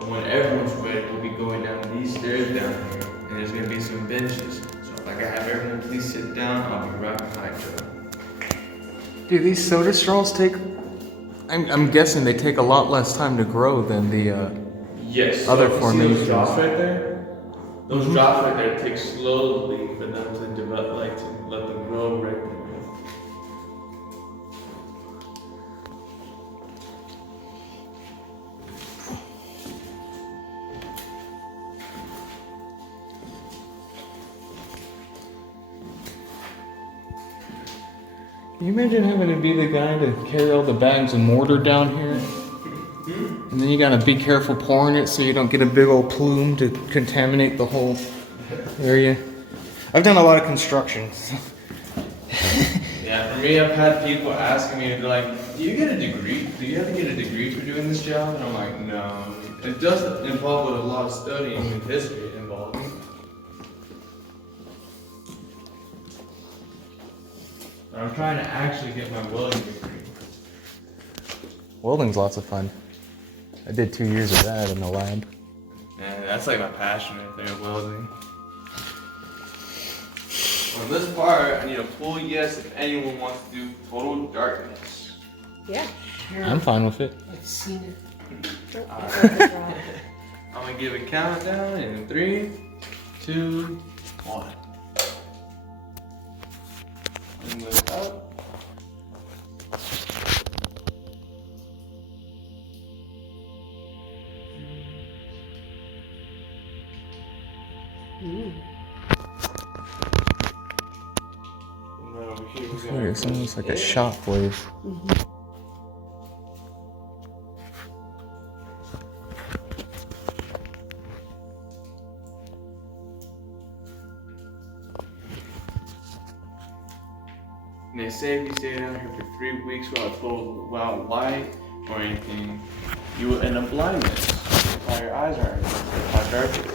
And when everyone's ready, we'll be going down these stairs down here, and there's gonna be some benches. So if I can have everyone please sit down, I'll be right behind you. Dude, these soda straws take... I'm guessing they take a lot less time to grow than the Yes. other so you see formations. those drops right there? Those drops right there take slowly for them to develop, like to let them grow right there. Can you imagine having to be the guy to carry all the bags of mortar down here? And then you gotta be careful pouring it so you don't get a big old plume to contaminate the whole area. I've done a lot of construction. Yeah, for me, I've had people asking me, they're like, do you get a degree? Do you have to get a degree for doing this job? And I'm like, no. It does involve with a lot of studying and history involved. But I'm trying to actually get my welding degree. Welding's lots of fun. I did 2 years of that in the lab. And that's like my passion right there, welding. On this part, I need a full yes if anyone wants to do total darkness. Yeah. I'm fine with it. I've seen it. Alright. I'm gonna give a countdown in 3, 2, 1. And look up. Ooh. And then over here, It's weird. It's almost like a shockwave. And they say if you stay down here for 3 weeks without light or anything, you will end up blindness. While your eyes aren't, how dark it is.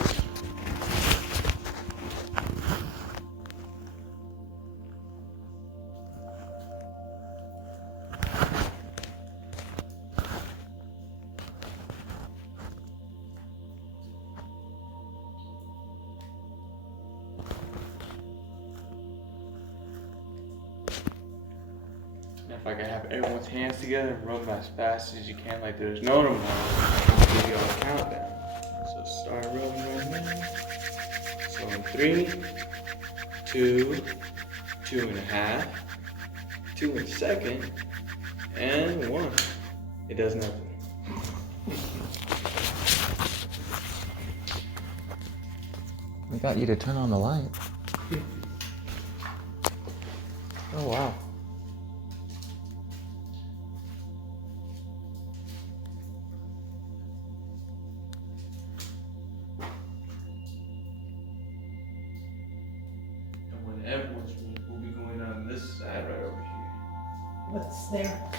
If I can have everyone's hands together and rub them as fast as you can, like there's no tomorrow, I'll give you all a countdown. So start rubbing right now. So in 3, 2, 2.5, 2 in a second, and 1. It does nothing. I got you to turn on the light. Oh wow. there?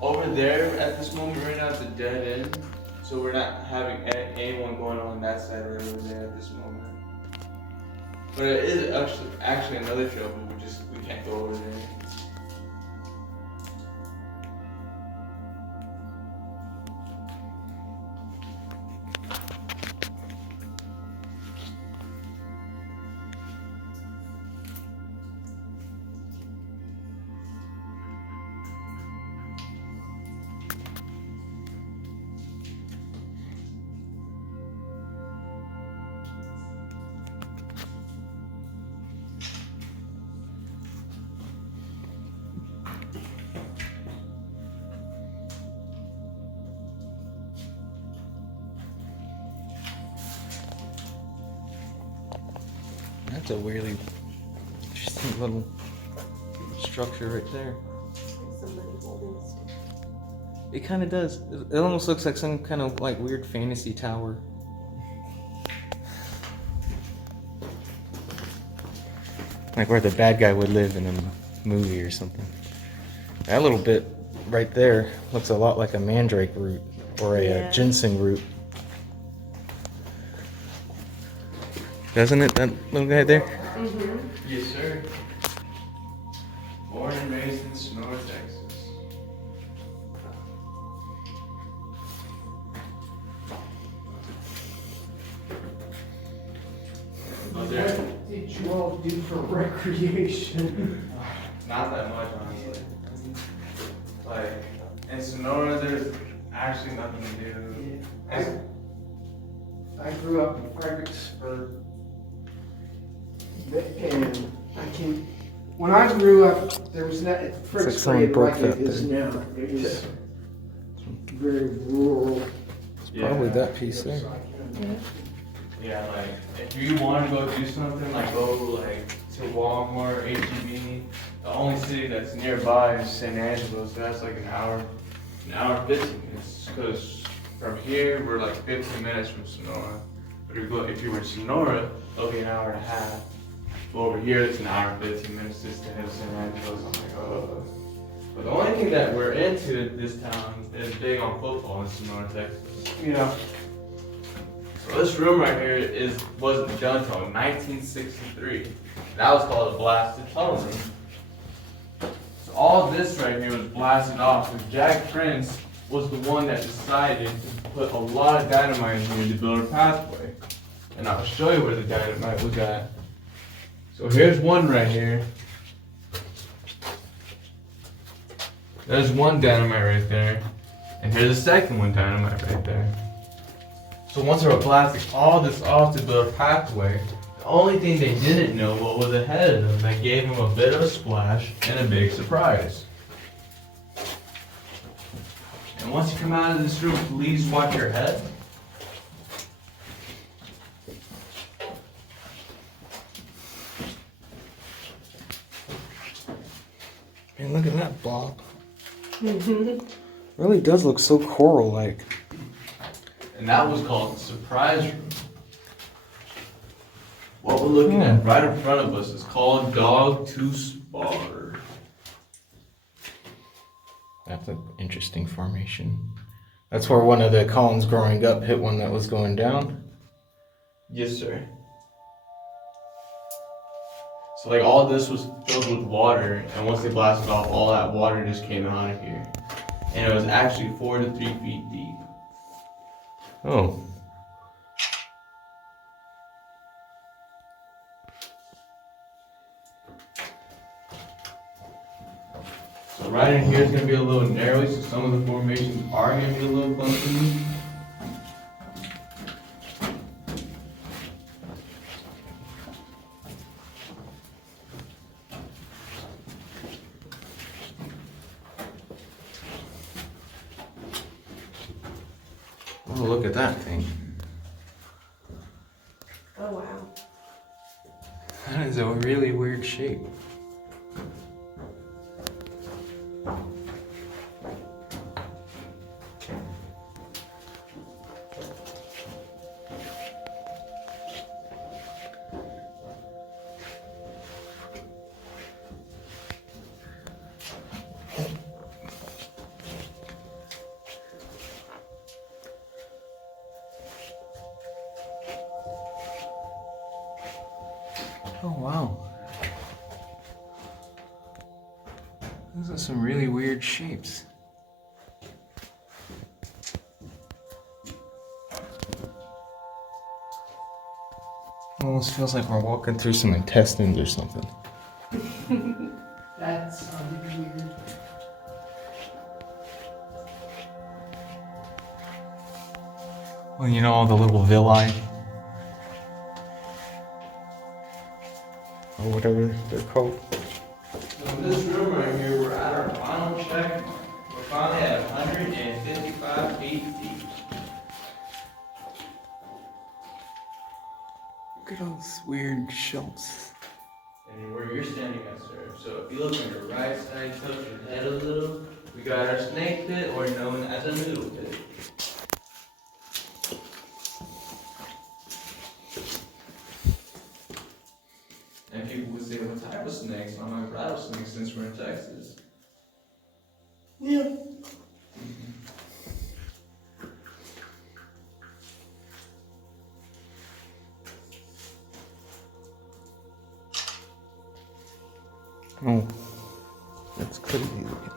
Over there at this moment right now, it's a dead end. So we're not having anyone going on that side right over there at this moment. But it is actually another trail, but we can't go over there. That's a really interesting little structure right there. Somebody holding a stick. It kind of does. It almost looks like some kind of like weird fantasy tower. Like where the bad guy would live in a movie or something. That little bit right there looks a lot like a mandrake root or a Yeah. ginseng root. Doesn't it, that little guy there? Mm-hmm. Yes, sir. Born and raised in Sonora, Texas. Oh, there. What did you all do for recreation? Not that much, honestly. Like, in Sonora, there's actually nothing to do. I grew up in Fredericksburg. And when I grew up, there was not, Fredericksburg someone broke like it that is there. now. It was very rural. It's probably that piece there. Yeah, like, if you want to go do something, like go like to Walmart, H-E-B, the only city that's nearby is San Angelo, so that's like an hour 15 minutes. Because from here, we're like 15 minutes from Sonora. But if you were in Sonora, it'll be an hour and a half. But over here, it's an hour and 15 minutes just to hit San Angelo, so I'm like, oh. But the only thing that we're into this town is big on football in Sonora, Texas. You know, So this room right here wasn't done until 1963. That was called a blasted tunnel room. So all this right here was blasted off. So Jack Prince was the one that decided to put a lot of dynamite in here to build a pathway. And I'll show you where the dynamite was at. So here's one right here. There's one dynamite right there. And here's the second one dynamite right there. So once they were blasting all this off to build a pathway, the only thing they didn't know what was ahead of them that gave them a bit of a splash and a big surprise. And once you come out of this room, please watch your head. Man, look at that blob. Really does look so coral-like. And that was called the surprise room. What we're looking at right in front of us is called Dog Tooth Bar. That's an interesting formation. That's where one of the columns growing up hit one that was going down. Yes, sir. So like all this was filled with water, and once they blasted off, all that water just came out of here. And it was actually 4 to 3 feet deep. Oh. So right in here is going to be a little narrow, so some of the formations are going to be a little clunky. Oh, look at that thing. Oh, wow. That is a really weird shape. Oh wow. Those are some really weird shapes. Almost feels like we're walking through some intestines or something. That sounded weird. Well, you know all the little villi? Or whatever they're called. So in this room right here, we're at our final check mark. We're finally at 155 feet deep. Look at all those weird shelves. And where you're standing at, sir. So if you look on your right side, tilt your head a little, we got our snake pit, or known as a noodle pit. And people would say, what type of snakes? I'm like, rattlesnakes, since we're in Texas. Yeah. Oh, that's crazy looking.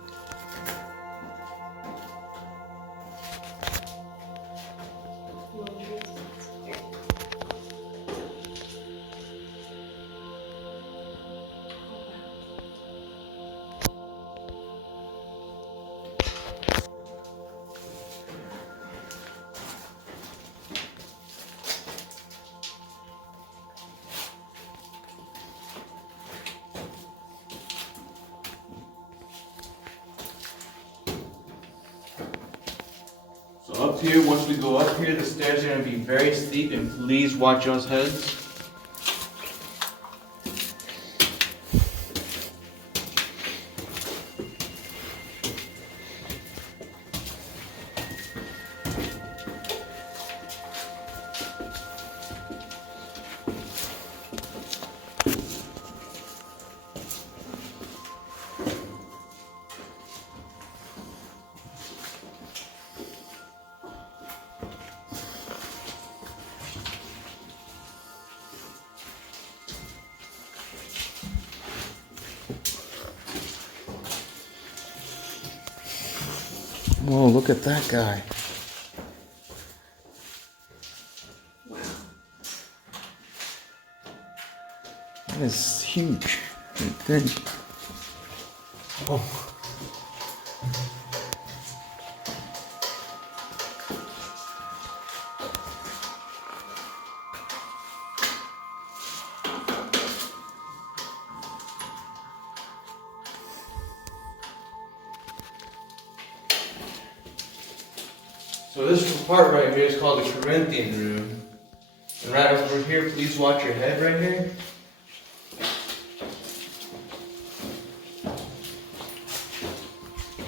So up here, once we go up here, the stairs are going to be very steep, and please watch those heads. Whoa, look at that guy. Wow. That is huge and thin. Oh. So this part right here is called the Corinthian room. And right over here, please watch your head right here.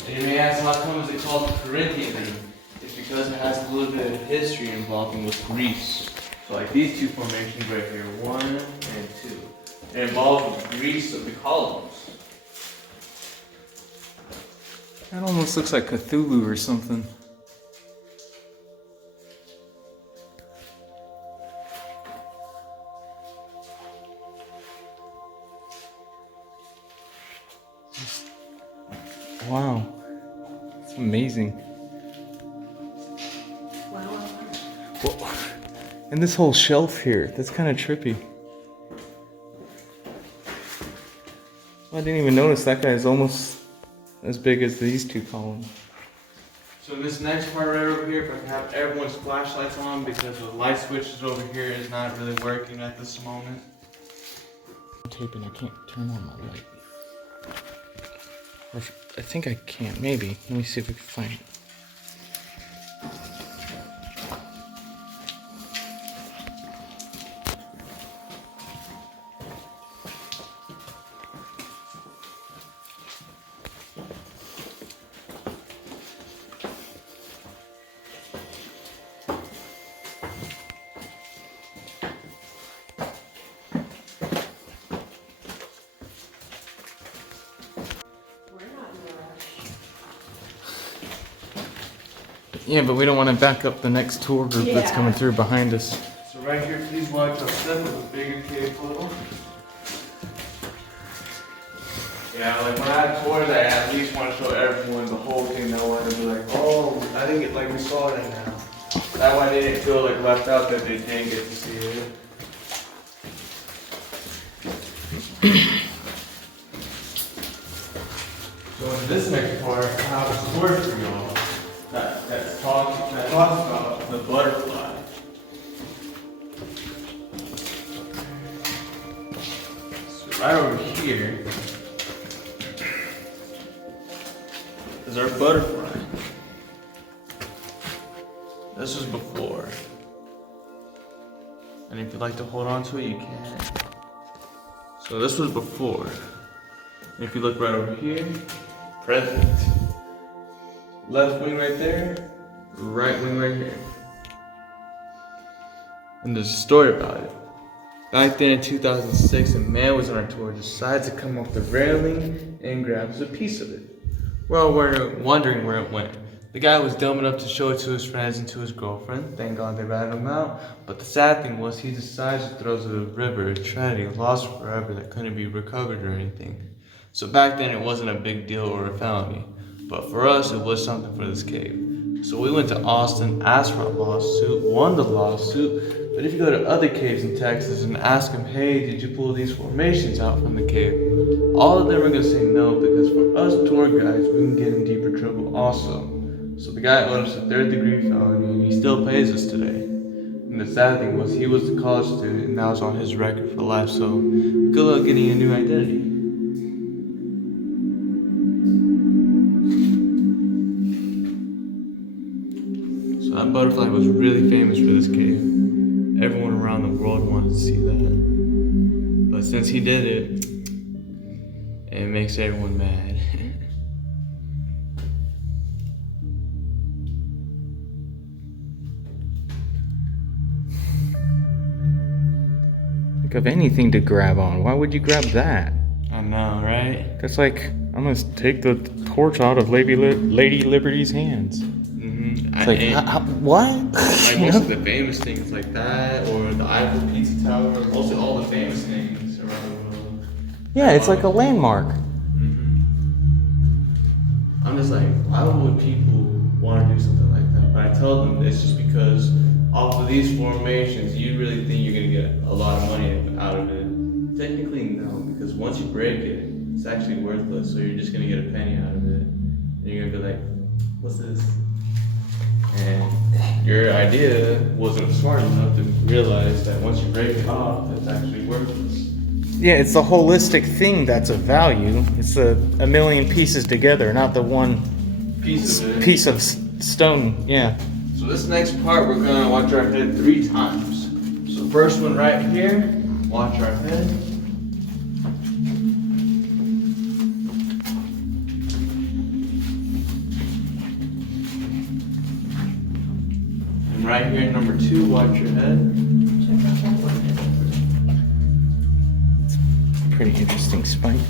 And you may ask, how come is it called the Corinthian room? It's because it has a little bit of history involving with Greece. So like these two formations right here, 1 and 2. It involved with Greece of the columns. That almost looks like Cthulhu or something. Wow. It's amazing. Wow. Well, and this whole shelf here, that's kind of trippy. I didn't even notice that guy is almost as big as these two columns. So this next part right over here, if I can have everyone's flashlights on because the light switches over here is not really working at this moment. I'm taping, I can't turn on my light. Or I think I can, maybe. Let me see if we can find it. We're not in a rush. Yeah, but we don't want to back up the next tour group that's Yeah. coming through behind us. So right here, please watch. I'll step with a bigger cave photo. Yeah, like when I had tours, I at least want to show everyone the whole thing. That way, to be like, oh, I didn't get like we saw it now. That way, they didn't feel like left out that they didn't get to see it. So in this next part, I have a story for y'all that talks about the butterfly. So right over here is our butterfly. This was before. And if you'd like to hold on to it, you can. So this was before. And if you look right over here, present. Left wing right there, right wing right here. And there's a story about it. Back then in 2006, a man was on our tour, decided to come off the railing and grabs a piece of it. We're all wondering where it went. The guy was dumb enough to show it to his friends and to his girlfriend. Thank God they ratted him out. But the sad thing was he decided to throw it to the river, a tragedy, lost forever that couldn't be recovered or anything. So back then it wasn't a big deal or a felony. But for us, it was something for this cave. So we went to Austin, asked for a lawsuit, won the lawsuit. But if you go to other caves in Texas and ask them, hey, did you pull these formations out from the cave? All of them are going to say no, because for us tour guides, we can get in deeper trouble also. So the guy owed us a 3rd-degree felony, and he still pays us today. And the sad thing was, he was a college student, and that was on his record for life, so good luck getting a new identity. So that butterfly was really famous for this cave. Everyone around the world wanted to see that. But since he did it, it makes everyone mad. Think of anything to grab on. Why would you grab that? I know, right? That's like, I'm gonna take the torch out of Lady Liberty's hands. Mm-hmm. It's like, what? Like most of the famous things like that, or the Eiffel Pizza Tower, mostly all the famous things around the world. Yeah, it's like a landmark. Mm-hmm. I'm just like, why would people want to do something like that? But I tell them it's just because off of these formations, you really think you're gonna get a lot of money out of it. Technically, no, because once you break it, it's actually worthless. So you're just gonna get a penny out of it, and you're gonna be like, "What's this?" And your idea wasn't smart enough to realize that once you break it off, it's actually worthless. Yeah, it's the holistic thing that's of value. It's a million pieces together, not the one piece of stone. Yeah. So this next part, we're gonna watch our head 3 times. So first one right here, watch our head. And right here, number 2, watch your head. Check out that one. Pretty interesting spike.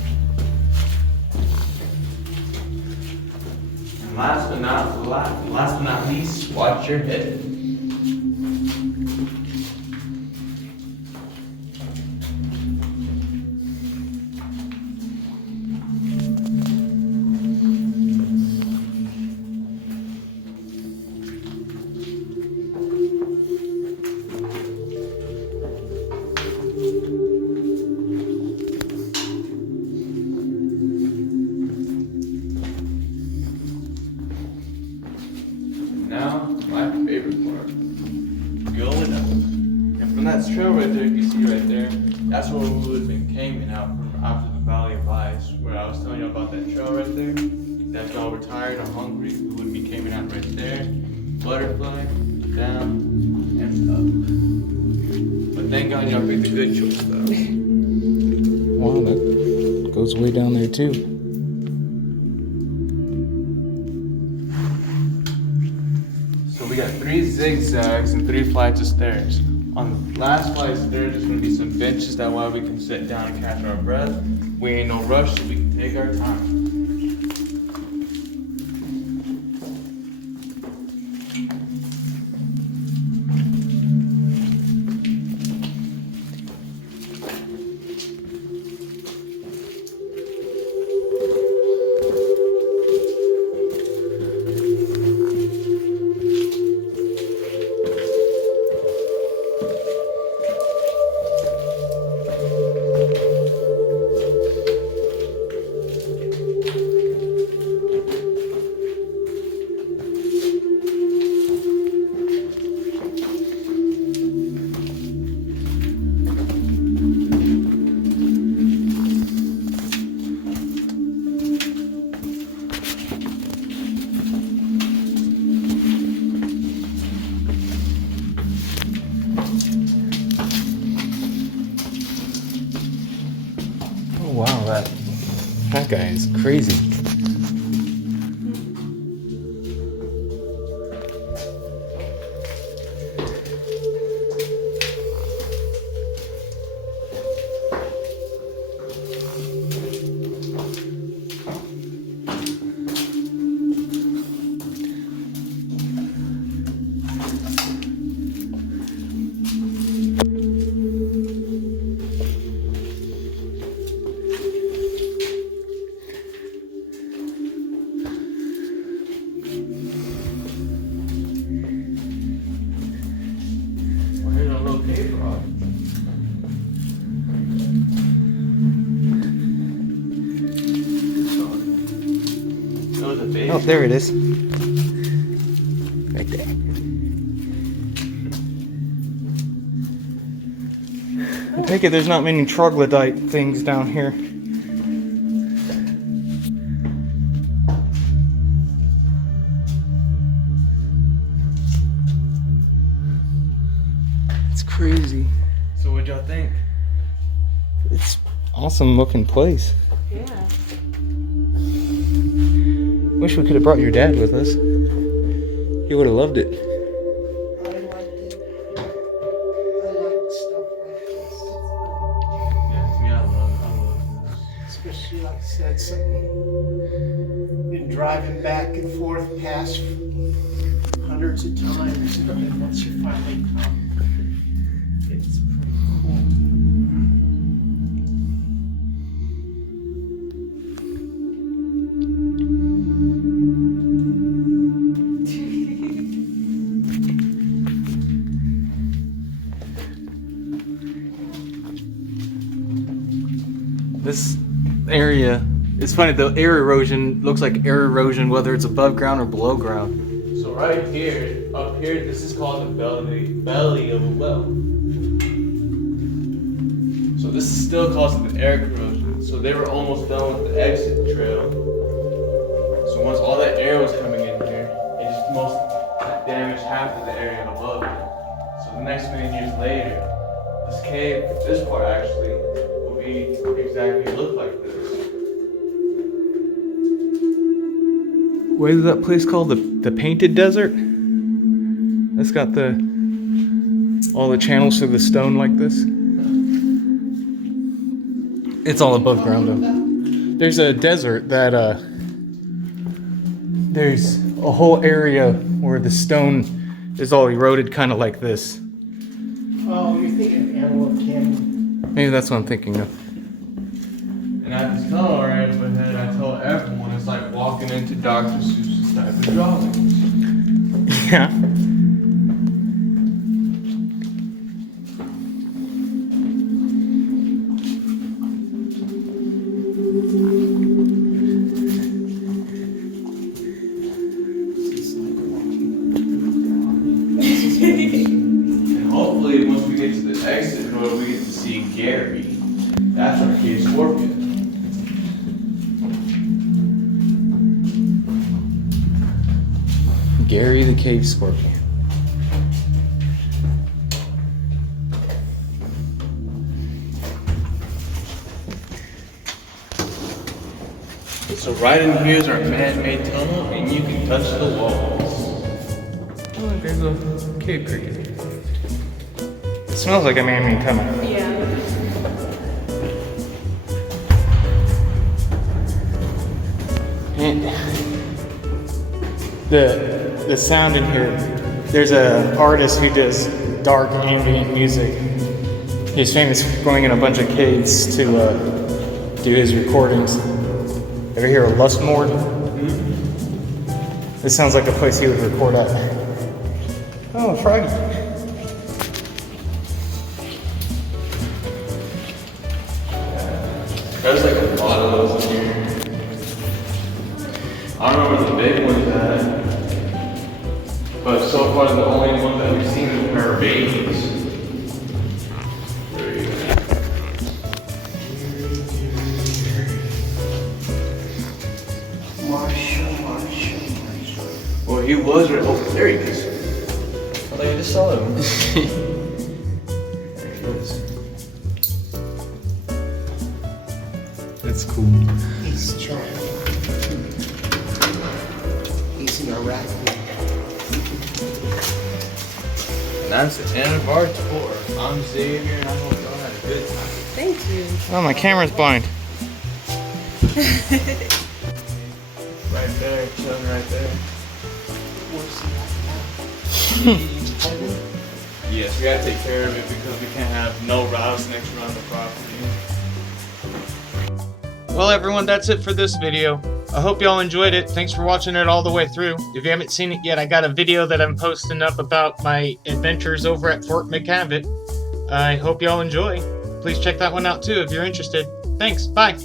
And last but not least, watch your head. Now, my favorite part, going up. And from that trail right there, you see right there, that's where we would have been camping out from after the Valley of Ice, where I was telling you about that trail right there. That's all we're tired or hungry, we would be camping out right there. Butterfly, down, and up. But thank God y'all picked a good choice though. Wow, that goes way down there too. So we got 3 zigzags and 3 flights of stairs. On the last flight of stairs, there's gonna be some benches, that way we can sit down and catch our breath. We ain't no rush, so we can take our time. Oh wow, that guy is crazy. We're hitting a little cave rock. That was a baby. Oh, there it is. Right there. I take it there's not many troglodyte things down here. It's crazy. So what'd y'all think? It's awesome looking place. Yeah. Wish we could have brought your dad with us. He would have loved it. I liked it. I like stuff like this. Yeah, to me, I love this. Especially, like I said, something been driving back and forth past hundreds of times, and once you finally come, it's pretty cool. This area, it's funny, the air erosion looks like air erosion whether it's above ground or below ground. So right here, up here, this is called the belly of a well. So this is still causing the air corrosion. So they were almost done with the exit trail. So once all that air was coming in here, it just most damaged half of the area above it. So the next million years later, this cave, this part actually, will be exactly look like this. What is that place called? The Painted Desert? That's got all the channels through the stone like this. It's all above ground though. There's a desert that there's a whole area where the stone is all eroded kind of like this. Oh, you're thinking of Antelope Canyon. Maybe that's what I'm thinking of. And I just tell right ahead, I tell everyone it's like walking into Dr. Seuss's type of drawings. Yeah. And hopefully once we get to the exit road, we get to see Gary. That's our cave scorpion. Gary the Cave Scorpion. So right in here is our man-made tunnel, and you can touch the walls. Oh, look, there's a cave cricket. It smells like a man-made tunnel. Yeah. And the sound in here, there's a artist who does dark ambient music. He's famous for going in a bunch of caves to do his recordings. Ever hear of Lustmord? This sounds like a place he would record at. Oh, Froggy. There's like a lot of those in here. I don't remember the big ones at, but so far the only one that we've seen are babies. There you go. Marshall. Well, he was right. Oh, there he is. I thought you just saw him. There he is. That's cool. He's charming. He's an arachnid. And that's the end of our tour. I'm Xavier, and I hope y'all had a good time. Thank you. Oh, my camera's blind. Right there, chilling right there. What's he like now? Yes, we gotta take care of it because we can't have no rattlesnakes around the property. Well, everyone, that's it for this video. I hope y'all enjoyed it. Thanks for watching it all the way through. If you haven't seen it yet, I got a video that I'm posting up about my adventures over at Fort McCavitt. I hope y'all enjoy. Please check that one out too if you're interested. Thanks. Bye.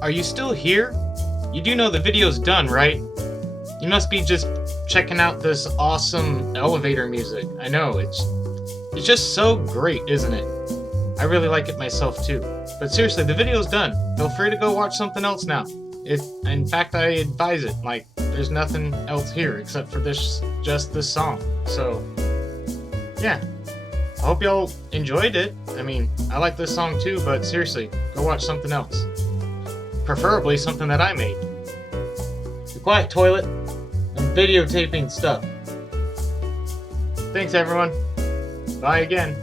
Are you still here? You do know the video's done, right? You must be just checking out this awesome elevator music. I know, it's just so great, isn't it? I really like it myself too. But seriously, the video's done. Feel free to go watch something else now. In fact, I advise it. Like, there's nothing else here except for just this song. So, yeah. I hope y'all enjoyed it. I mean, I like this song too, but seriously, go watch something else. Preferably something that I made. Be quiet, toilet. I'm videotaping stuff. Thanks, everyone. Bye again.